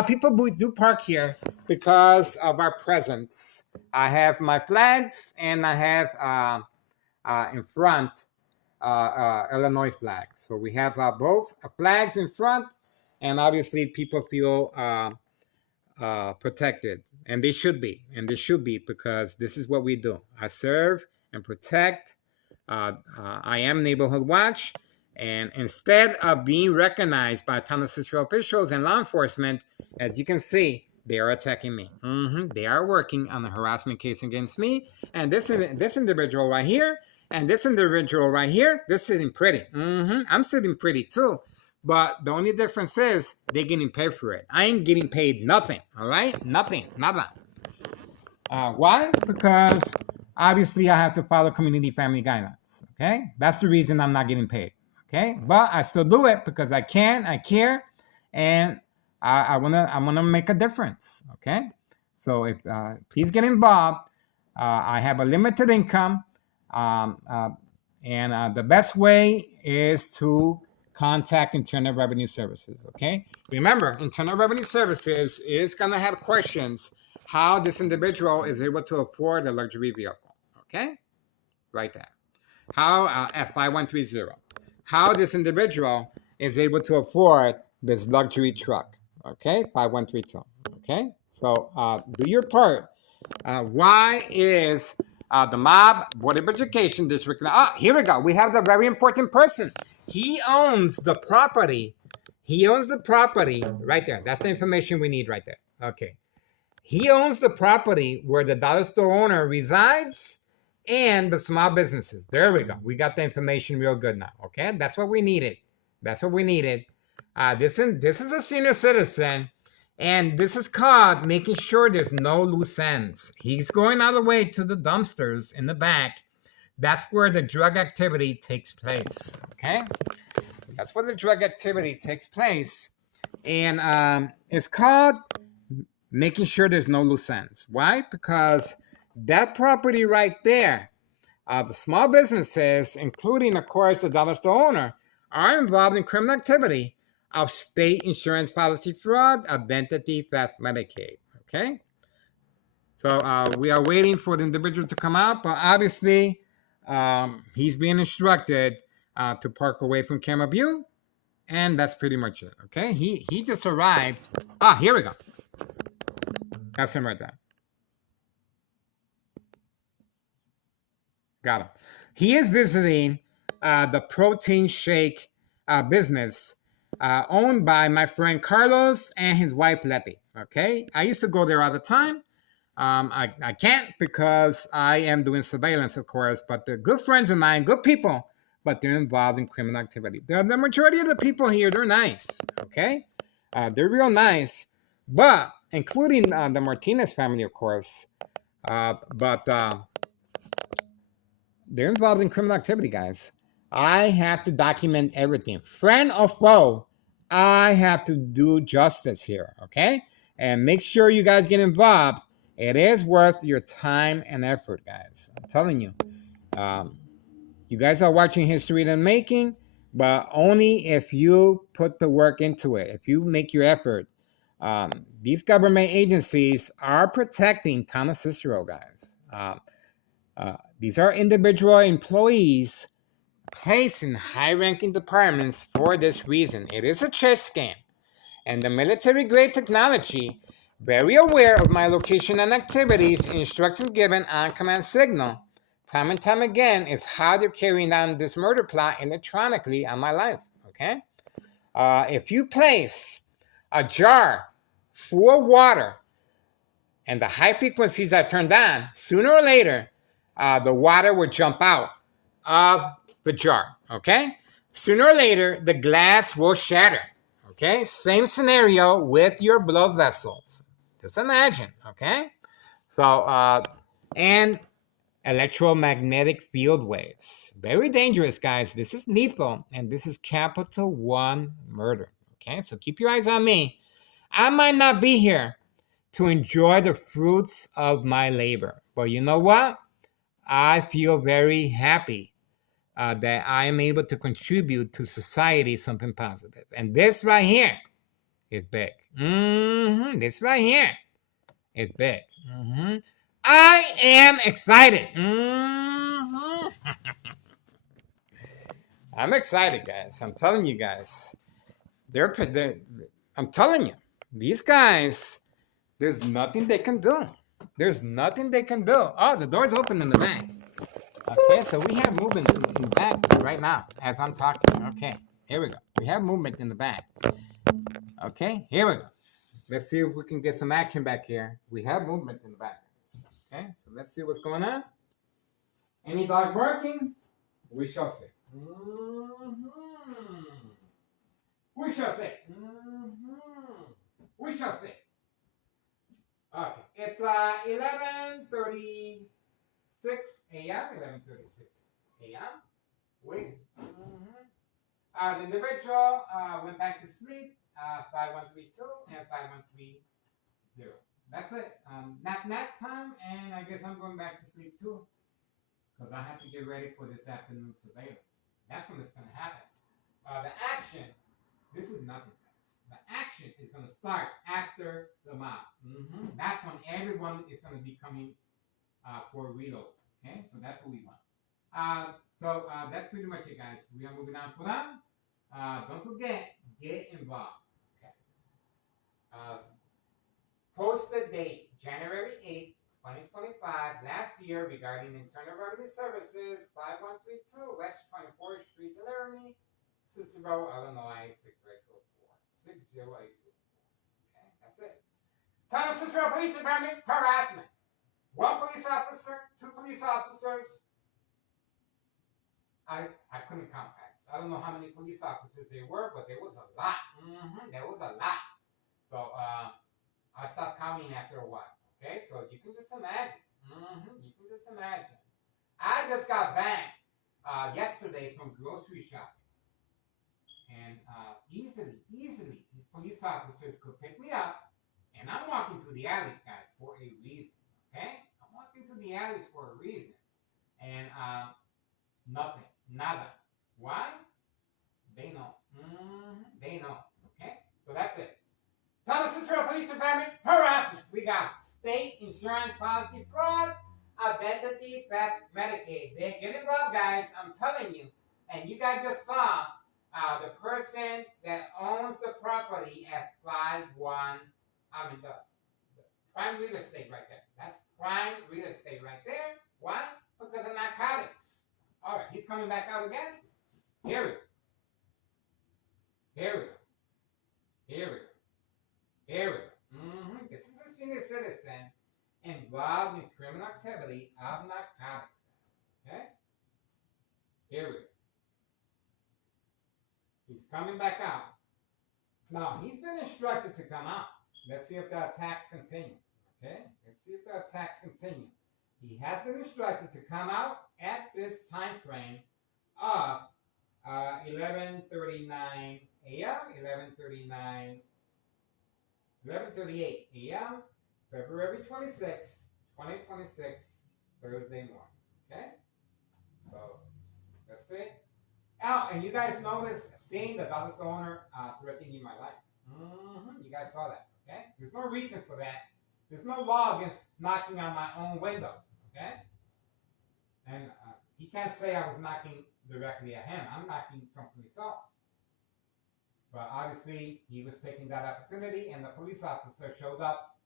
People do park here because of our presence. I have my flags, and I have in front Illinois flag. So we have both flags in front, and obviously people feel protected. And they should be. And they should be, because this is what we do. I serve and protect. I am Neighborhood Watch, and instead of being recognized by town assistant officials and law enforcement, as you can see, they are attacking me. They are working on a harassment case against me, and this individual right here, and this individual right here, they're sitting pretty. I'm sitting pretty too, but the only difference is they're getting paid for it. I ain't getting paid nothing, all right? Nothing, nada. Why? Because obviously I have to follow community family guidelines. Okay, that's the reason I'm not getting paid. Okay, but I still do it because I care, and I wanna make a difference. Okay, so if please get involved. I have a limited income, and the best way is to contact Internal Revenue Services. Okay, remember, Internal Revenue Services is gonna have questions how this individual is able to afford a luxury vehicle. Okay, right there. How F5130. How this individual is able to afford this luxury truck. Okay, 5132. Okay, so do your part. Why is the mob Board of Education district? Ah, here we go. We have the very important person. He owns the property. He owns the property right there. That's the information we need right there. Okay. He owns the property where the dollar store owner resides and the small businesses. There we go. We got the information real good now. Okay. That's what we needed. That's what we needed. This is a senior citizen, and this is called making sure there's no loose ends. He's going all the way to the dumpsters in the back. That's where the drug activity takes place. Okay, that's where the drug activity takes place, and it's called making sure there's no loose ends. Why? Because that property right there, the small businesses, including, of course, the dollar store owner, are involved in criminal activity of state insurance policy fraud, identity theft, Medicaid. Okay? So we are waiting for the individual to come out, but obviously he's being instructed to park away from camera view, and that's pretty much it. Okay? He just arrived. Ah, here we go. That's him right there. Got him. He is visiting the protein shake business owned by my friend Carlos and his wife Letty. Okay, I used to go there all the time. I can't because I am doing surveillance, of course, but they're good friends of mine, good people, but they're involved in criminal activity. The majority of the people here, they're nice. Okay, they're real nice, but including the Martinez family, of course. But they're involved in criminal activity, guys. I have to document everything. Friend or foe, I have to do justice here, okay? And make sure you guys get involved. It is worth your time and effort, guys. I'm telling you. You guys are watching History in the Making, but only if you put the work into it, if you make your effort. These government agencies are protecting Thomas Cicero, guys. These are individual employees placed in high-ranking departments for this reason. It is a chess game, and the military-grade technology, very aware of my location and activities, instructions given on command signal, time and time again, is how they're carrying out this murder plot electronically on my life. Okay, if you place a jar full of water and the high frequencies are turned on, sooner or later, the water will jump out of the jar, okay? Sooner or later, the glass will shatter, okay? Same scenario with your blood vessels. Just imagine, okay? So, and electromagnetic field waves. Very dangerous, guys. This is lethal, and this is capital one murder, okay? So keep your eyes on me. I might not be here to enjoy the fruits of my labor, but you know what? I feel very happy that I am able to contribute to society something positive. And this right here is big. This right here is big. I am excited. I'm excited, guys. I'm telling you guys. I'm telling you, these guys, there's nothing they can do. There's nothing they can do. Oh, the door's open in the back. Okay, so we have movement in the back right now as I'm talking. Okay, here we go. We have movement in the back. Okay, here we go. Let's see if we can get some action back here. We have movement in the back. Okay, so let's see what's going on. Any dog barking? We shall see. We shall see. We shall see. Okay, it's 11:36 a.m. 11:36 a.m. Wait. The individual went back to sleep. 5132 and 5130. That's it. Nap time, and I guess I'm going back to sleep too, because I have to get ready for this afternoon surveillance. That's when it's going to happen. The action. This is nothing. The action is going to start after the mob. That's when everyone is going to be coming for a reload. Okay, so that's what we want. So that's pretty much it, guys. We are moving on for now. Don't forget, get involved. Okay. Post the date, January 8th, here regarding Internal Revenue Services, 5132 West 24th Street, Laramie, Cicero, Illinois, 60824. Okay, that's it. Town of Cicero Police Department, harassment. One police officer, two police officers. I couldn't count, guys. I don't know how many police officers there were, but there was a lot. There was a lot. So I stopped counting after a while. Okay, so you can just imagine. You can just imagine. I just got back yesterday from grocery shopping, and easily, these police officers could pick me up, and I'm walking through the alleys, guys, for a reason. Okay, I'm walking through the alleys for a reason, and nothing, nada. Why? They know. They know. Okay, so that's it. Town of Cicero Police Department, harassment. We got state insurance policy fraud, identity theft, Medicaid. They get involved, guys. I'm telling you. And you guys just saw the person that owns the property at 51. The prime real estate right there. That's prime real estate right there. Why? Because of narcotics. All right, he's coming back out again. Here we go. Here we go. Here we go. Here we go. This is a senior citizen involved in criminal activity of narcotics. Okay? Here we go. He's coming back out. Now, he's been instructed to come out. Let's see if the attacks continue. Okay? Let's see if the attacks continue. He has been instructed to come out at this time frame of 11:39 a.m., 11:38 a.m., February 26, 2026, Thursday morning. Okay? So, that's it. Oh, and you guys notice seeing the dollar store owner threatening my life. You guys saw that. Okay? There's no reason for that. There's no law against knocking on my own window. Okay? And he can't say I was knocking directly at him. I'm knocking someplace else. But obviously, he was taking that opportunity, and the police officer showed up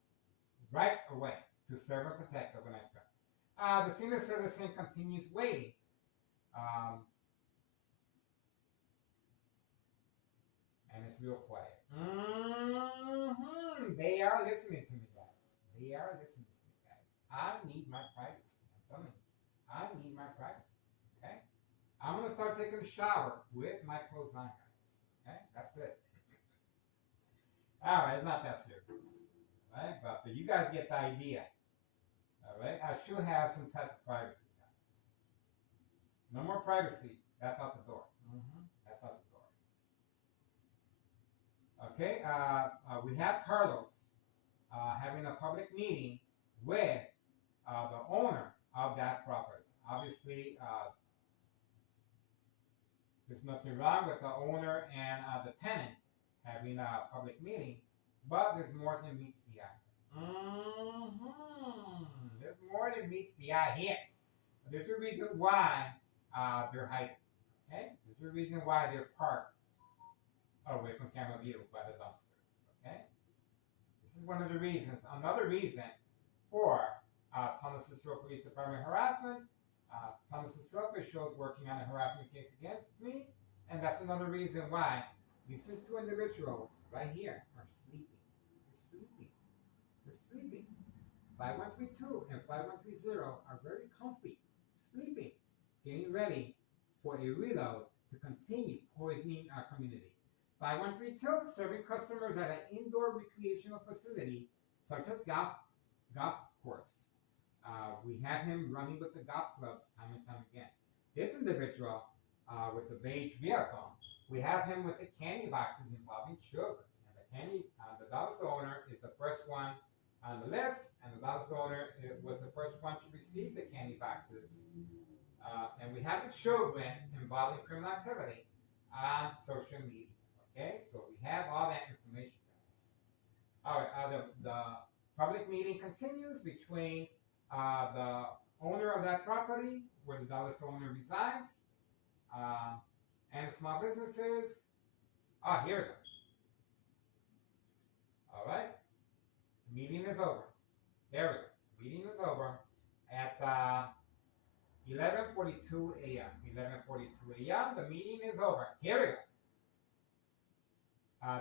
right away to serve and protect the organized crime. The senior citizen continues waiting. And it's real quiet. They are listening to me, guys. They are listening to me, guys. I need my privacy. I'm telling you. I need my privacy. Okay? I'm going to start taking a shower with my clothes on, guys. Okay? That's it. All right, it's not that serious. All right? But you guys get the idea. All right? I should have some type of privacy, guys. No more privacy. That's out the door. That's out the door. Okay, we have Carlos having a public meeting with the owner of that property. Obviously, there's nothing wrong with the owner and the tenant having a public meeting, but there's more than meets the eye. There's more than meets the eye here. There's a reason why they're hiding. Okay, there's a reason why they're parked away from camera view by the dumpsters. Okay, this is one of the reasons. Another reason for Thomas Cicero Police Department harassment. Thomas Cicero shows working on a harassment case against me, and that's another reason why these two individuals right here are sleeping. They're sleeping. They're sleeping. 5132 and 5130 are very comfy, sleeping, getting ready for a reload to continue poisoning our community. 5132, serving customers at an indoor recreational facility such as golf course. We have him running with the golf clubs time and time again. This individual with the beige vehicle, we have him with the candy boxes involving children. And the dollar store owner is the first one on the list, and the dollar store owner was the first one to receive the candy boxes. And we have the children involving criminal activity on social media. Okay, so we have all that information, guys. All right, the public meeting continues between the owner of that property, where the dollar store owner resides, and the small businesses. Here it is. All right, meeting is over. There we go. Meeting is over at 11:42 a.m. 11:42 a.m. The meeting is over. Here we go.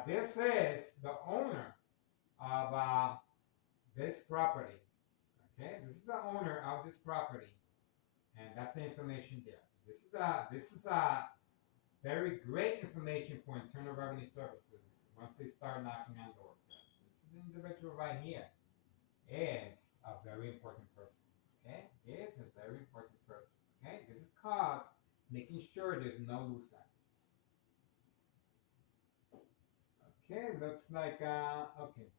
This is the owner of this property. Okay, this is the owner of this property, and that's the information there. This is a very great information for Internal Revenue Services once they start knocking on doors. This individual right here is a very important person. Okay, is a very important person. Okay, this is called making sure there's no loose ends. Okay, looks like okay,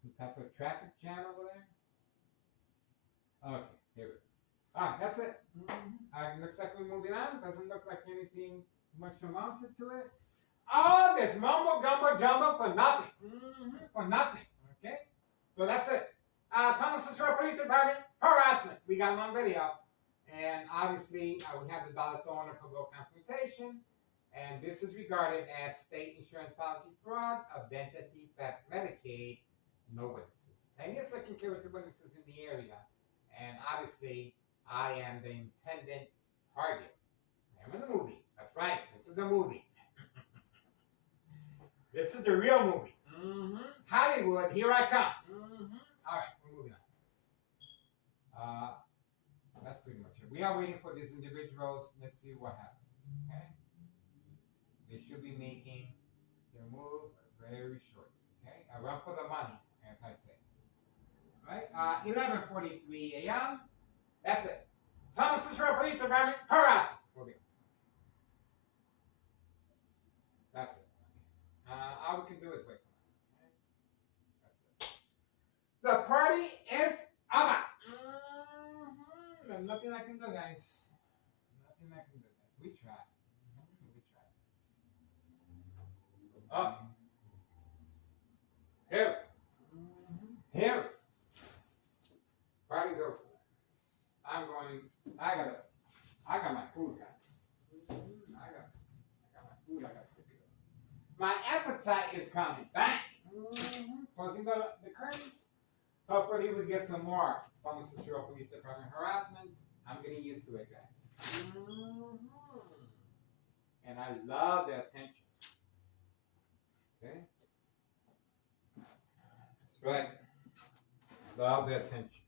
some type of traffic jam over there. Okay, here we go. All right, that's it. Looks like we're moving on. Doesn't look like anything much amounted to it. Oh, this mumbo gumbo jumbo for nothing. For nothing. Okay, so that's it. Thomas Police Department harassment. We got him on video, and obviously we have the dollar owner for low confrontation. And this is regarded as state insurance policy fraud, identity theft, Medicaid, no witnesses. And yes, I can carry two witnesses in the area. And obviously, I am the intended target. I am in the movie. That's right. This is a movie. This is the real movie. Hollywood, here I come. All right, we're moving on. That's pretty much it. We are waiting for these individuals. Let's see what happens. Okay. They should be making their move very shortly. Okay, I run for the money, as I say. All right, 11:43 a.m. That's it. Thomas Central Police Department harassment. Okay. That's it. All we can do is wait. Okay? That's it. The party is over. There's nothing I can do, guys. Nothing I can do, guys. We tried. Okay. Here. Party's over. I got my food, guys. I got my food I got to take care of. My appetite is coming back. Closing the curtains. Hopefully we get some more Thomas Cicero Police Department harassment. I'm getting used to it, guys. And I love the attention. Okay? That's right. Love the attention.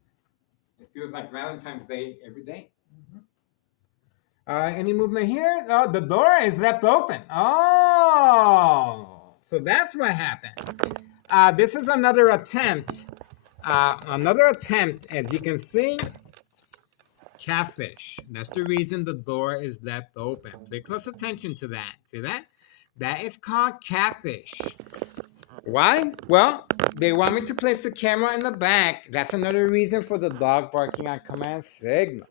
It feels like Valentine's Day every day. Any movement here? Oh, the door is left open. Oh, so that's what happened. This is another attempt. As you can see, catfish. That's the reason the door is left open. Pay close attention to that. See that? That is called catfish. Why? Well, they want me to place the camera in the back. That's another reason for the dog barking on command signal.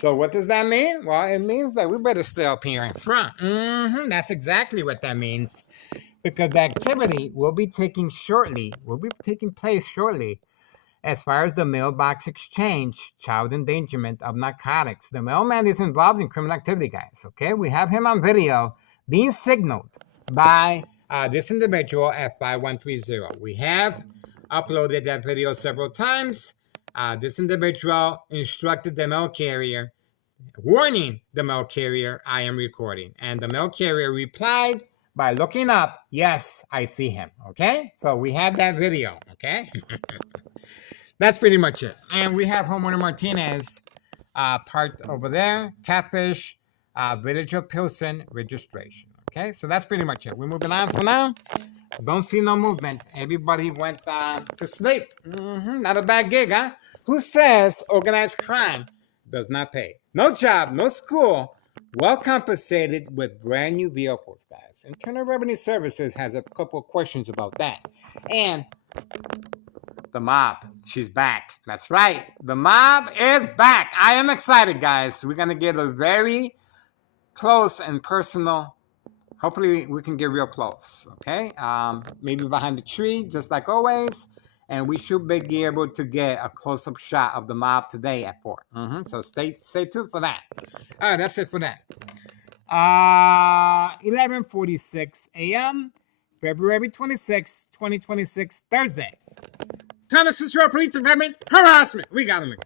So what does that mean? Well, it means that we better stay up here in front. That's exactly what that means. Because the activity will be taking place shortly. As far as the mailbox exchange, child endangerment of narcotics. The mailman is involved in criminal activity, guys. Okay, we have him on video being signaled by this individual at 5130. We have uploaded that video several times. This individual instructed the mail carrier, warning the mail carrier, I am recording. And the mail carrier replied by looking up, yes, I see him. Okay, so we have that video. Okay. That's pretty much it. And we have Homeowner Martinez parked over there. Catfish, Village of Pilsen registration. Okay, so that's pretty much it. We're moving on for now. Don't see no movement. Everybody went to sleep. Not a bad gig, huh? Who says organized crime does not pay? No job, no school, well compensated with brand new vehicles, guys. Internal Revenue Services has a couple of questions about that. And the mob, she's back. That's right. The mob is back. I am excited, guys. We're going to get a very close and personal. Hopefully, we can get real close, okay? Maybe behind the tree, just like always. And we should be able to get a close-up shot of the mob today at 4. So stay tuned for that. All right, that's it for that. 11:46 a.m., February 26, 2026, Thursday. Thomas Cicero Police Department harassment. We got him again.